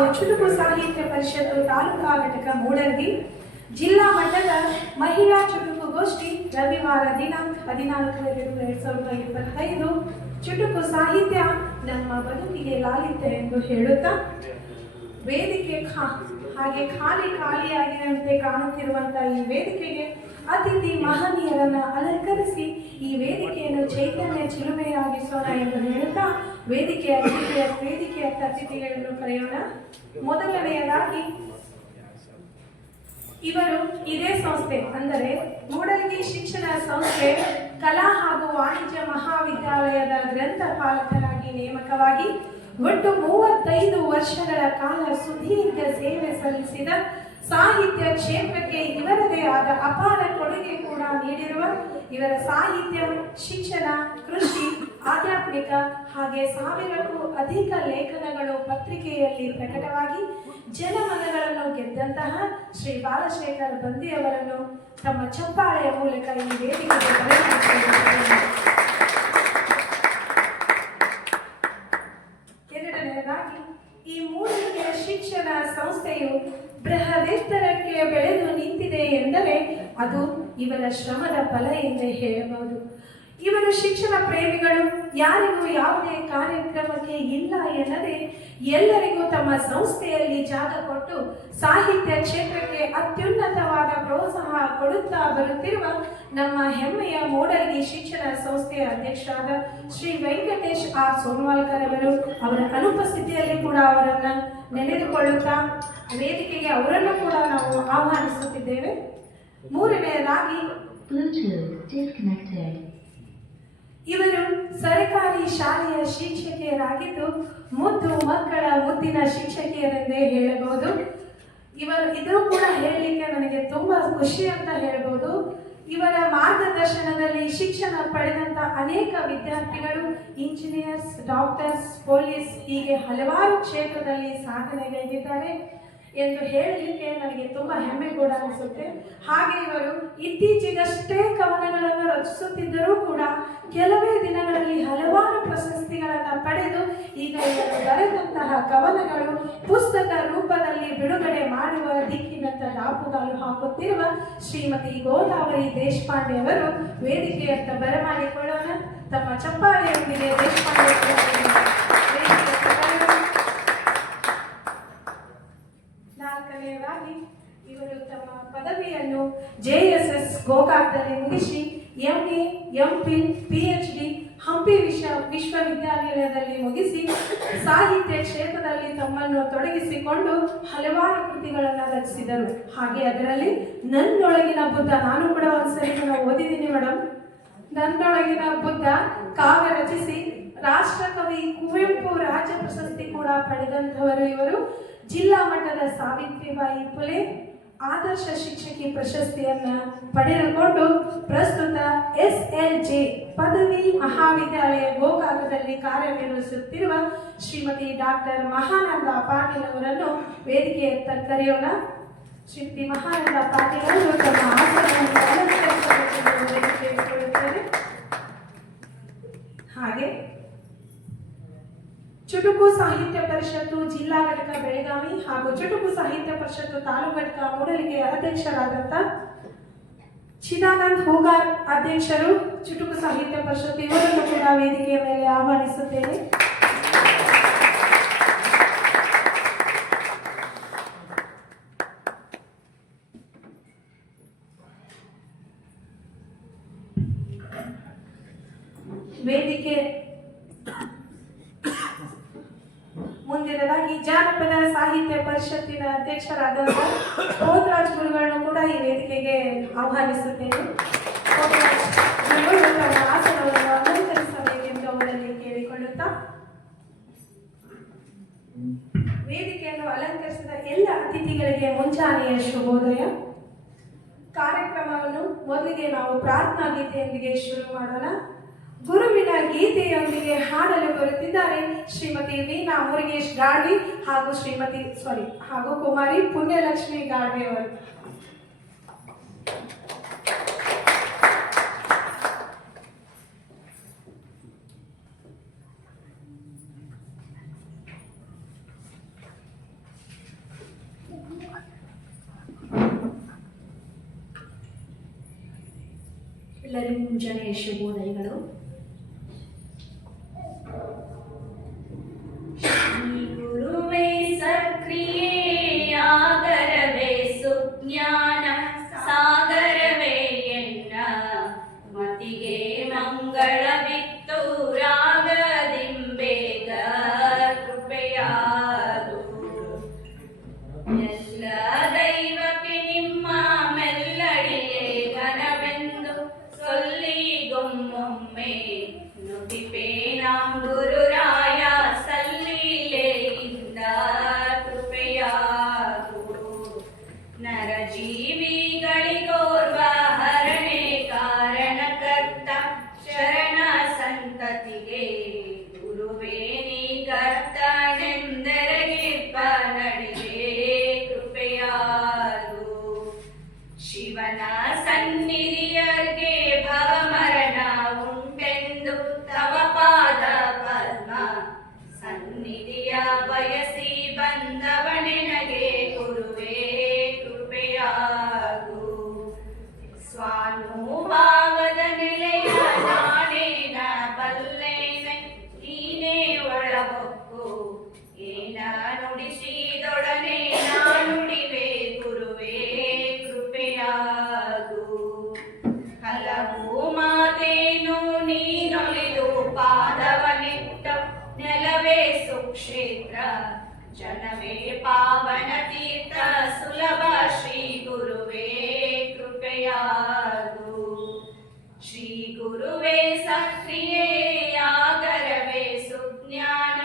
ಹಾಗೂ ಚುಟುಕು ಸಾಹಿತ್ಯ ಪರಿಷತ್ತು ತಾಲೂಕಾ ಘಟಕ ಮೂಡಲ್ಗಿ ಜಿಲ್ಲಾ ಮಟ್ಟದ ಮಹಿಳಾ ಚುಟುಕುಗೋಷ್ಠಿ ರವಿವಾರ ದಿನಾಂಕ 14/2/2025 ಚುಟುಕು ಸಾಹಿತ್ಯ ನಮ್ಮ ಬದುಕಿಗೆ ಲಾಲಿತ್ಯ ಎಂದು ಹೇಳುತ್ತಾ ವೇದಿಕೆ ಹಾಗೆ ಖಾಲಿಯಾಗಿರುವಂತೆ ಕಾಣುತ್ತಿರುವಂತಹ ಈ ವೇದಿಕೆಗೆ ಅತಿಥಿ ಮಹನೀಯರನ್ನ ಅಲಂಕರಿಸಿ ಈ ವೇದಿಕೆಯನ್ನು ಚೈತನ್ಯ ಚಿಲುಮೆಯಾಗಿಸೋಣ ಎಂದು ಹೇಳುತ್ತಾ ವೇದಿಕೆಯ ಅತಿಥಿಗಳನ್ನು ಕರೆಯೋಣ. ಮೊದಲನೆಯದಾಗಿ ಇವರು ಇದೇ ಸಂಸ್ಥೆ ಅಂದರೆ ಮೂಡಲ್ಗಿ ಶಿಕ್ಷಣ ಸಂಸ್ಥೆ ಕಲಾ ಹಾಗೂ ವಾಣಿಜ್ಯ ಮಹಾವಿದ್ಯಾಲಯದ ಗ್ರಂಥಪಾಲಕರಾಗಿ ನೇಮಕವಾಗಿ ಒಟ್ಟು 35 ವರ್ಷಗಳ ಕಾಲ ಸುದೀರ್ಘ ಸೇವೆ ಸಲ್ಲಿಸಿದ ಸಾಹಿತ್ಯ ಕ್ಷೇತ್ರಕ್ಕೆ ಇವರದೇ ಆದ ಅಪಾರ ಕೊಡುಗೆ ಕೂಡ ನೀಡಿರುವ ಇವರ ಸಾಹಿತ್ಯ, ಶಿಕ್ಷಣ, ಕೃಷಿ, ಆಧ್ಯಾತ್ಮಿಕ ಹಾಗೆ 1000ಕ್ಕೂ ಅಧಿಕ ಲೇಖನಗಳು ಪತ್ರಿಕೆಯಲ್ಲಿ ಪ್ರಕಟವಾಗಿ ಜನಮನಗಳನ್ನು ಗೆದ್ದಂತಹ ಶ್ರೀ ಬಾಲಶೇಖರ್ ಬಂದಿಯವರನ್ನು ತಮ್ಮ ಚಪ್ಪಾಳೆಯ ಮೂಲಕ ಈ ವೇದಿಕೆಗೆ ಎರಡನೆಯದಾಗಿ ಈ ಮೂಡಲ್ಗಿಯ ಶಿಕ್ಷಣ ಸಂಸ್ಥೆಯು ಬೃಹದೆತ್ತರಕ್ಕೆ ಬೆಳೆದು ನಿಂತಿದೆ ಎಂದರೆ ಅದು ಇವರ ಶ್ರಮದ ಫಲ ಎಂದೇ ಹೇಳಬಹುದು. ಇವರು ಶಿಕ್ಷಣ ಪ್ರೇಮಿಗಳು, ಯಾರಿಗೂ ಯಾವುದೇ ಕಾರ್ಯಕ್ರಮಕ್ಕೆ ಇಲ್ಲ ಎನ್ನದೆ ಎಲ್ಲರಿಗೂ ತಮ್ಮ ಸಂಸ್ಥೆಯಲ್ಲಿ ಜಾಗ ಕೊಟ್ಟು ಸಾಹಿತ್ಯ ಕ್ಷೇತ್ರಕ್ಕೆ ಅತ್ಯುನ್ನತವಾದ ಪ್ರೋತ್ಸಾಹ ಕೊಡುತ್ತಾ ಬರುತ್ತಿರುವ ನಮ್ಮ ಹೆಮ್ಮೆಯ ಮೂಡಲ್ಗಿ ಶಿಕ್ಷಣ ಸಂಸ್ಥೆಯ ಅಧ್ಯಕ್ಷರಾದ ಶ್ರೀ ವೆಂಕಟೇಶ್ ಆರ್ ಸೋನವಾಲ್ಕರ್ ಅವರು ಅವರ ಅನುಪಸ್ಥಿತಿಯಲ್ಲಿ ಕೂಡ ಅವರನ್ನ ನೆನೆದುಕೊಳ್ಳುತ್ತಾ ವೇದಿಕೆಗೆ ಅವರನ್ನು ಕೂಡ ನಾವು ಆಹ್ವಾನಿಸುತ್ತಿದ್ದೇವೆ. ಮೂರನೆಯದಾಗಿ ಇವರು ಸರ್ಕಾರಿ ಶಾಲೆಯ ಶಿಕ್ಷಕಿಯರಾಗಿದ್ದು ಮುದ್ದು ಮಕ್ಕಳ ಮುದ್ದಿನ ಶಿಕ್ಷಕಿಯರೆಂದೇ ಹೇಳಬಹುದು. ಇದು ಕೂಡ ಹೇಳಲಿಕ್ಕೆ ನನಗೆ ತುಂಬಾ ಖುಷಿ ಅಂತ ಹೇಳ್ಬೋದು. ಇವರ ಮಾರ್ಗದರ್ಶನದಲ್ಲಿ ಶಿಕ್ಷಣ ಪಡೆದಂತ ಅನೇಕ ವಿದ್ಯಾರ್ಥಿಗಳು ಇಂಜಿನಿಯರ್ಸ್, ಡಾಕ್ಟರ್ಸ್, ಪೊಲೀಸ್ ಹೀಗೆ ಹಲವಾರು ಕ್ಷೇತ್ರದಲ್ಲಿ ಸಾಧನೆಗೈದಿದ್ದಾರೆ ಎಂದು ಹೇಳಲಿಕ್ಕೆ ನನಗೆ ತುಂಬಾ ಹೆಮ್ಮೆ ಕೂಡ ಅನಿಸುತ್ತೆ. ಹಾಗೆ ಇವರು ಇತ್ತೀಚೆಗಷ್ಟೇ ಕವನಗಳನ್ನು ರಚಿಸುತ್ತಿದ್ದರೂ ಕೂಡ ಕೆಲವೇ ದಿನಗಳಲ್ಲಿ ಹಲವಾರು ಪ್ರಶಸ್ತಿಗಳನ್ನು ಪಡೆದು ಈಗ ಇವರು ಬರೆದಂತಹ ಕವನಗಳು ಪುಸ್ತಕ ರೂಪದಲ್ಲಿ ಬಿಡುಗಡೆ ಮಾಡುವ ದಿಕ್ಕಿನತ್ತ ದಾಪುಗಾಲು ಹಾಕುತ್ತಿರುವ ಶ್ರೀಮತಿ ಗೋದಾವರಿ ದೇಶಪಾಂಡೆ ಅವರು ವೇದಿಕೆಯತ್ತ ಬರಮಾಡಿಕೊಳ್ಳೋಣ. ತಮ್ಮ ಚಪ್ಪಾಳೆಯೊಂದಿಗೆ ದೇಶಪಾಂಡೆ ನಾಲ್ಕನೆಯದಾಗಿ ಇವರು ತಮ್ಮ ಪದವಿಯನ್ನು JSS ಗೋಕಾಕ್ದಲ್ಲಿ ಮುಗಿಸಿ MA, MPhil, PhD ಹಂಪಿ ವಿಶ್ವವಿದ್ಯಾನಿಲಯದಲ್ಲಿ ಮುಗಿಸಿ ಸಾಹಿತ್ಯ ಕ್ಷೇತ್ರದಲ್ಲಿ ತಮ್ಮನ್ನು ತೊಡಗಿಸಿಕೊಂಡು ಹಲವಾರು ಕೃತಿಗಳನ್ನು ರಚಿಸಿದರು. ಹಾಗೆ ಅದರಲ್ಲಿ ನನ್ನೊಳಗಿನ ಬುದ್ಧ, ನಾನು ಕೂಡ ಒಂದ್ಸರಿ ಓದಿದ್ದೀನಿ ಮೇಡಮ್, ನನ್ನೊಳಗಿನ ಬುದ್ಧ ಕಾವ್ಯ ರಚಿಸಿ ರಾಷ್ಟ್ರಕವಿ ಕುವೆಂಪು ರಾಜ್ಯ ಪ್ರಶಸ್ತಿ ಕೂಡ ಪಡೆದಂಥವರು ಇವರು. ಜಿಲ್ಲಾ ಮಟ್ಟದ ಸಾವಿತ್ರಿಬಾಯಿ ಫುಲೆ ಆದರ್ಶ ಶಿಕ್ಷಕಿ ಪ್ರಶಸ್ತಿಯನ್ನ ಪಡೆದುಕೊಂಡು ಪ್ರಸ್ತುತ SLJ ಪದವಿ ಮಹಾವಿದ್ಯಾಲಯ ಗೋಕಾಕದಲ್ಲಿ ಕಾರ್ಯನಿರ್ವಹಿಸುತ್ತಿರುವ ಶ್ರೀಮತಿ ಡಾಕ್ಟರ್ ಮಹಾನಂದ ಪಾಟೀಲ್ ಅವರನ್ನು ವೇದಿಕೆಯತ್ತ ಕರೆಯೋಣ. ಶ್ರೀಮತಿ ಮಹಾನಂದ ಪಾಟೀಲ್ ಅವರು ತಮ್ಮ ಆಸನವನ್ನು ಅಲಂಕರಿಸಿಕೊಳ್ಳುತ್ತಾರೆ. ಹಾಗೆ ಚುಟುಕು ಸಾಹಿತ್ಯ ಪರಿಷತ್ತು ಜಿಲ್ಲಾ ಘಟಕ ಬೆಳಗಾವಿ ಹಾಗೂ ಚುಟುಕು ಸಾಹಿತ್ಯ ಪರಿಷತ್ತು ತಾಲೂಕು ಘಟಕ ಮೂಡಲ್ಗಿಯ ಅಧ್ಯಕ್ಷರಾದಂಥ ಚಿದಾನಂದ್ ಹೂಗಾರ್ ಅಧ್ಯಕ್ಷರು ಚುಟುಕು ಸಾಹಿತ್ಯ ಪರಿಷತ್ತು ಇವರನ್ನು ಕೂಡ ವೇದಿಕೆಯ ಮೇಲೆ ಆಹ್ವಾನಿಸುತ್ತೇನೆ. ವೇದಿಕೆ ಮುಂದಿನದಾಗಿ ಜಾನಪದ ಸಾಹಿತ್ಯ ಪರಿಷತ್ತಿನ ಅಧ್ಯಕ್ಷರಾದಂಥ ಹೋದ್ರಾಜ್ ಗುರುಗಳನ್ನು ಕೂಡ ಈ ವೇದಿಕೆಗೆ ಆಹ್ವಾನಿಸುತ್ತೇನೆ. ಆಸನವನ್ನು ಅಲಂಕರಿಸಬೇಕೆಂದು ಅವರಲ್ಲಿ ಕೇಳಿಕೊಳ್ಳುತ್ತಾ ವೇದಿಕೆಯನ್ನು ಅಲಂಕರಿಸಿದ ಎಲ್ಲ ಅತಿಥಿಗಳಿಗೆ ಮುಂಜಾನೆಯ ಶುಭೋದಯ. ಕಾರ್ಯಕ್ರಮವನ್ನು ಮೊದಲಿಗೆ ನಾವು ಪ್ರಾರ್ಥನಾ ಗೀತೆಯೊಂದಿಗೆ ಶುರು ಮಾಡೋಣ. ಗುರುವಿನ ಗೀತೆಯೊಂದಿಗೆ ಹಾಡಲು ಬರುತ್ತಿದ್ದಾರೆ ಶ್ರೀಮತಿ ವೀಣಾ ಮುರುಗೇಶ್ ಗಾಡ್ವಿ ಹಾಗೂ ಕುಮಾರಿ ಪುಣ್ಯಲಕ್ಷ್ಮಿ ಗಾಡ್ವಿ ಅವರು. ಎಲ್ಲರಿಗೂ ಮುಂಜಾನೆ ಶುಭೋದಯಗಳು. ಶ್ರೀ ಗುರುವೇ ಸಕ್ರಿಯೇ ಆಗರವೇ ಸುಜ್ಞಾನ ಸಾಗರವೇ ಎನ್ನ ಮತಿಗೆ ಮಂಗಳವಿತ್ತು ರಾಗದಿಂಬೇಗ ಕೃಪೆಯಾದು. ಎಲ್ಲ ದೈವಕ್ಕೆ ನಿಮ್ಮ ಮೆಲ್ಲಡಿಯೇ ಘನವೆಂದು ಸೊಲ್ಲಿಗೊಮ್ಮೊಮ್ಮೆ ನುಡಿಪೇ ನಾಂ ಗುರುರಾಯ ಸಲ್ಲಿಲೆಯಿಂದ ಕೃಪೆಯಾದು. ನರಜೀವಿಗಳಿಗೋರ್ವ ಹರಣೆ ಕಾರಣಕರ್ತ ಶರಣ ಸಂತತಿಗೆ ಗುರುವೇ ನೀ ಕರ್ತನೆಂದೆರಗಿಪ್ಪ ನಡಿಗೆ ಕೃಪೆಯಾದು. ಶಿವನ ಸನ್ನಿಧಿಯರ್ಗೆ ಭವಮರಣ ಉಂಟೆಂದು ತವ ಪಾದ ಪದ್ಮ ಸನ್ನಿಧಿಯ ಬಯಸಿ ಬಂದವನೆನಗೆ ಗುರುವೇ ಕೃಪೆಯಾಗು. ಸ್ವಾನುಭಾವದ ನೆಲೆಯ ನಾನೇನ ಬಲ್ಲೇನೆ ನೀನೇ ಒಳಗೊಕ್ಕು ಏನ ನುಡಿಸಿದೊಡನೆ ನಾನುಡಿವೆ ಗುರುವೇ ಕೃಪೆಯಾಗು. ಹಲವು ಮಾತೇನು ನೀನೊಲಿದು ಪಾದವನಿಟ್ಟ ನೆಲವೇ ಸುಕ್ಷೇತ್ರ ಜನವೇ ಪಾವನ ತೀರ್ಥ ಸುಲಭ ಶ್ರೀ ಗುರುವೇ ಕೃಪೆಯಾಗು. ಶ್ರೀ ಗುರುವೇ ಸಕ್ರಿಯೇ ಆಗರವೇ ಸುಜ್ಞಾನ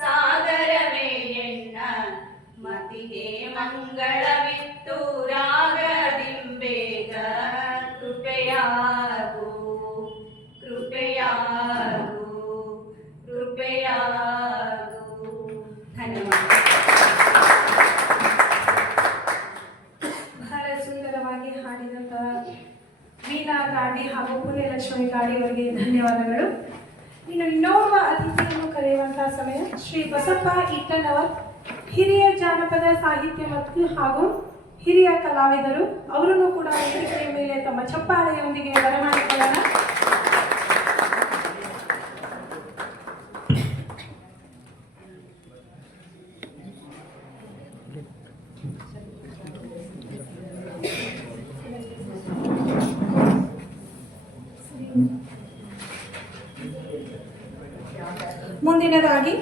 ಸಾಗರವೇ ಎನ್ನ ಮತಿಗೆ ಮಂಗಳವಿತ್ತು ರಾಗದಿಂಬೇಗ ಕೃಪೆಯಾಗು ಕೃಪೆಯಾಗು ಕೃಪೆಯಾಗು. ಧನ್ಯವಾದ. ಬಹಳ ಸುಂದರವಾಗಿ ಹಾಡಿದಂತಹ ವೀಣಾ ಗಾಡಿ ಹಾಗೂ ಪುಣ್ಯಲಕ್ಷ್ಮಿ ಗಾಡಿ ಅವರಿಗೆ ಧನ್ಯವಾದಗಳು. ಇನ್ನು ಇನ್ನೋರ್ವ ಅತಿಥಿಯನ್ನು ಕರೆಯುವಂತಹ ಸಮಯ ಶ್ರೀ ಬಸಪ್ಪ ಇಟ್ಟನವರ್, ಹಿರಿಯ ಜಾನಪದ ಸಾಹಿತ್ಯ ಮತ್ತು ಹಾಗೂ ಹಿರಿಯ ಕಲಾವಿದರು. ಅವರನ್ನು ಕೂಡ ವೇದಿಕೆಯ ಮೇಲೆ ತಮ್ಮ ಚಪ್ಪಾಳೆಯೊಂದಿಗೆ ಬರಮಾಡಿಕೊಳ್ಳೋಣ. ಮುಂದಿನದಾಗಿ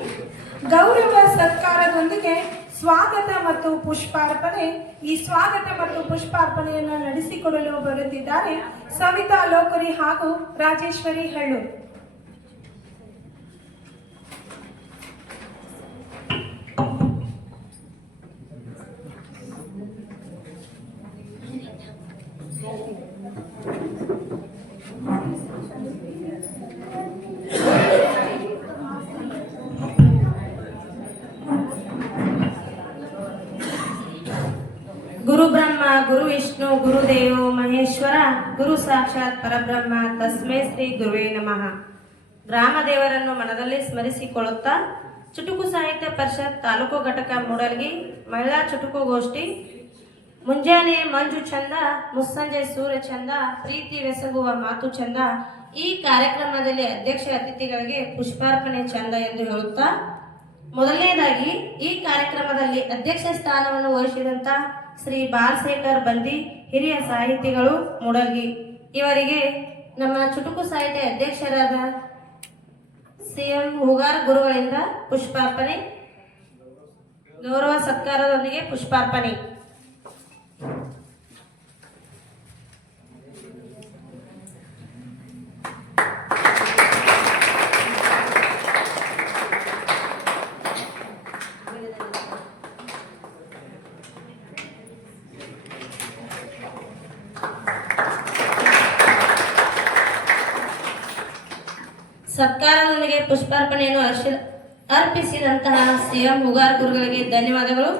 ಗೌರವ ಸತ್ಕಾರದೊಂದಿಗೆ ಸ್ವಾಗತ ಮತ್ತು ಪುಷ್ಪಾರ್ಪಣೆ. ಈ ಸ್ವಾಗತ ಮತ್ತು ಪುಷ್ಪಾರ್ಪಣೆಯನ್ನು ನಡೆಸಿಕೊಡಲು ಬರುತ್ತಿದ್ದಾರೆ ಸವಿತಾ ಲೋಕರಿ ಹಾಗೂ ರಾಜೇಶ್ವರಿ ಹಳ್ಳೂರು. ಗುರು ಬ್ರಹ್ಮ ಗುರು ವಿಷ್ಣು ಗುರುದೇವೋ ಮಹೇಶ್ವರ ಗುರು ಸಾಕ್ಷಾತ್ ಪರಬ್ರಹ್ಮ ತಸ್ಮೈ ಶ್ರೀ ಗುರುವೇ ನಮಃ. ಗ್ರಾಮ ದೇವರನ್ನು ಮನದಲ್ಲಿ ಸ್ಮರಿಸಿಕೊಳ್ಳುತ್ತಾ ಚುಟುಕು ಸಾಹಿತ್ಯ ಪರಿಷತ್ ತಾಲೂಕು ಘಟಕ ಮೂಡಲ್ಗಿ ಮಹಿಳಾ ಚುಟುಕು ಗೋಷ್ಠಿ. ಮುಂಜಾನೆ ಮಂಜು ಚಂದ, ಮುಸ್ಸಂಜೆ ಸೂರ್ಯ ಚಂದ, ಪ್ರೀತಿ ಬೆಸಗುವ ಮಾತು ಚಂದ. ಈ ಕಾರ್ಯಕ್ರಮದಲ್ಲಿ ಅಧ್ಯಕ್ಷ ಅತಿಥಿಗಳಿಗೆ ಪುಷ್ಪಾರ್ಪಣೆ ಚಂದ ಎಂದು ಹೇಳುತ್ತಾ, ಮೊದಲನೇದಾಗಿ ಈ ಕಾರ್ಯಕ್ರಮದಲ್ಲಿ ಅಧ್ಯಕ್ಷ ಸ್ಥಾನವನ್ನು ವಹಿಸಿದಂತ ಶ್ರೀ ಬಾಲಶೇಖರ್ ಬಂದಿ, ಹಿರಿಯ ಸಾಹಿತಿಗಳು ಮೂಡಲ್ಗಿ, ಇವರಿಗೆ ನಮ್ಮ ಚುಟುಕು ಸಾಹಿತ್ಯ ಅಧ್ಯಕ್ಷರಾದ CM ಹೂಗಾರ್ ಗುರುಗಳಿಂದ ಪುಷ್ಪಾರ್ಪಣೆ, ಗೌರವ ಸತ್ಕಾರದೊಂದಿಗೆ ಪುಷ್ಪಾರ್ಪಣೆ. ಸತ್ಕಾರದೊಂದಿಗೆ ಪುಷ್ಪಾರ್ಪಣೆಯನ್ನು ಅರ್ಪಿಸಿದಂತಹ CM ಹೂಗಾರ್ ಗುರುಗಳಿಗೆ ಧನ್ಯವಾದಗಳು.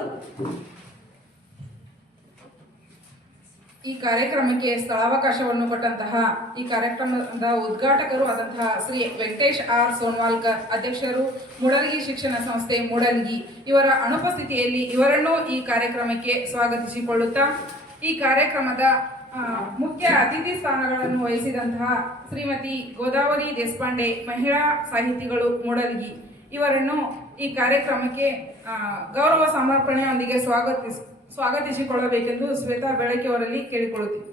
ಈ ಕಾರ್ಯಕ್ರಮಕ್ಕೆ ಸ್ಥಳಾವಕಾಶವನ್ನು ಕೊಟ್ಟಂತಹ ಈ ಕಾರ್ಯಕ್ರಮದ ಉದ್ಘಾಟಕರು ಆದಂತಹ ಶ್ರೀ ವೆಂಕಟೇಶ್ ಆರ್ ಸೋನ್ವಾಲ್ಕರ್, ಅಧ್ಯಕ್ಷರು ಮೂಡಲ್ಗಿ ಶಿಕ್ಷಣ ಸಂಸ್ಥೆ ಮೂಡಲ್ಗಿ, ಇವರ ಅನುಪಸ್ಥಿತಿಯಲ್ಲಿ ಇವರನ್ನು ಈ ಕಾರ್ಯಕ್ರಮಕ್ಕೆ ಸ್ವಾಗತಿಸಿಕೊಳ್ಳುತ್ತಾ ಈ ಕಾರ್ಯಕ್ರಮದ ಮುಖ್ಯ ಅತಿಥಿ ಸ್ಥಾನಗಳನ್ನು ವಹಿಸಿದಂತಹ ಶ್ರೀಮತಿ ಗೋದಾವರಿ ದೇಶಪಾಂಡೆ, ಮಹಿಳಾ ಸಾಹಿತಿಗಳು ಮೂಡಲ್ಗಿ, ಇವರನ್ನು ಈ ಕಾರ್ಯಕ್ರಮಕ್ಕೆ ಗೌರವ ಸಮರ್ಪಣೆಯೊಂದಿಗೆ ಸ್ವಾಗತಿಸಿಕೊಳ್ಳಬೇಕೆಂದು ಶ್ವೇತಾ ಬೆಳಕಿ ಅವರಲ್ಲಿ ಕೇಳಿಕೊಳ್ಳುತ್ತೀವಿ.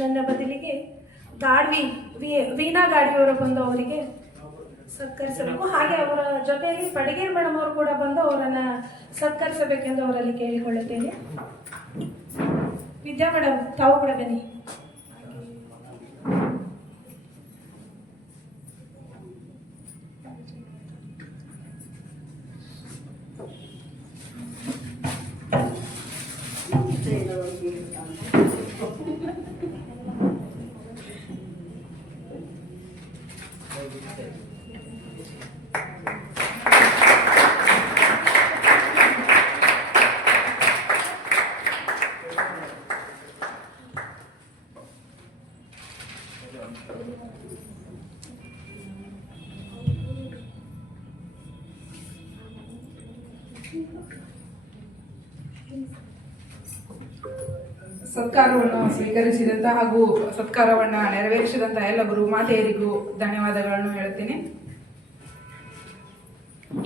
ನನ್ನ ಬದಲಿಗೆ ಗಾಡ್ವಿ ವೀಣಾ ಗಾಡ್ವಿಯವರು ಬಂದು ಅವರಿಗೆ ಸತ್ಕರಿಸಬೇಕು. ಹಾಗೆ ಅವರ ಜೊತೆಯಲ್ಲಿ ಪಡಿಗೇರ್ ಮೇಡಮ್ ಅವರು ಕೂಡ ಬಂದು ಅವರನ್ನು ಸತ್ಕರಿಸಬೇಕೆಂದು ಅವರಲ್ಲಿ ಕೇಳಿಕೊಳ್ಳುತ್ತೇನೆ. ವಿದ್ಯಾ ಮೇಡಮ್, ತಾವು ಕೂಡ ಬನ್ನಿ. ಸತ್ಕಾರವನ್ನು ಸ್ವೀಕರಿಸಿದಂತ ಹಾಗೂ ಸತ್ಕಾರವನ್ನು ನೆರವೇರಿಸಿದಂತ ಎಲ್ಲ ಗುರು ಮಾತೆಯರಿಗೂ ಧನ್ಯವಾದಗಳನ್ನು ಹೇಳುತ್ತೇನೆ.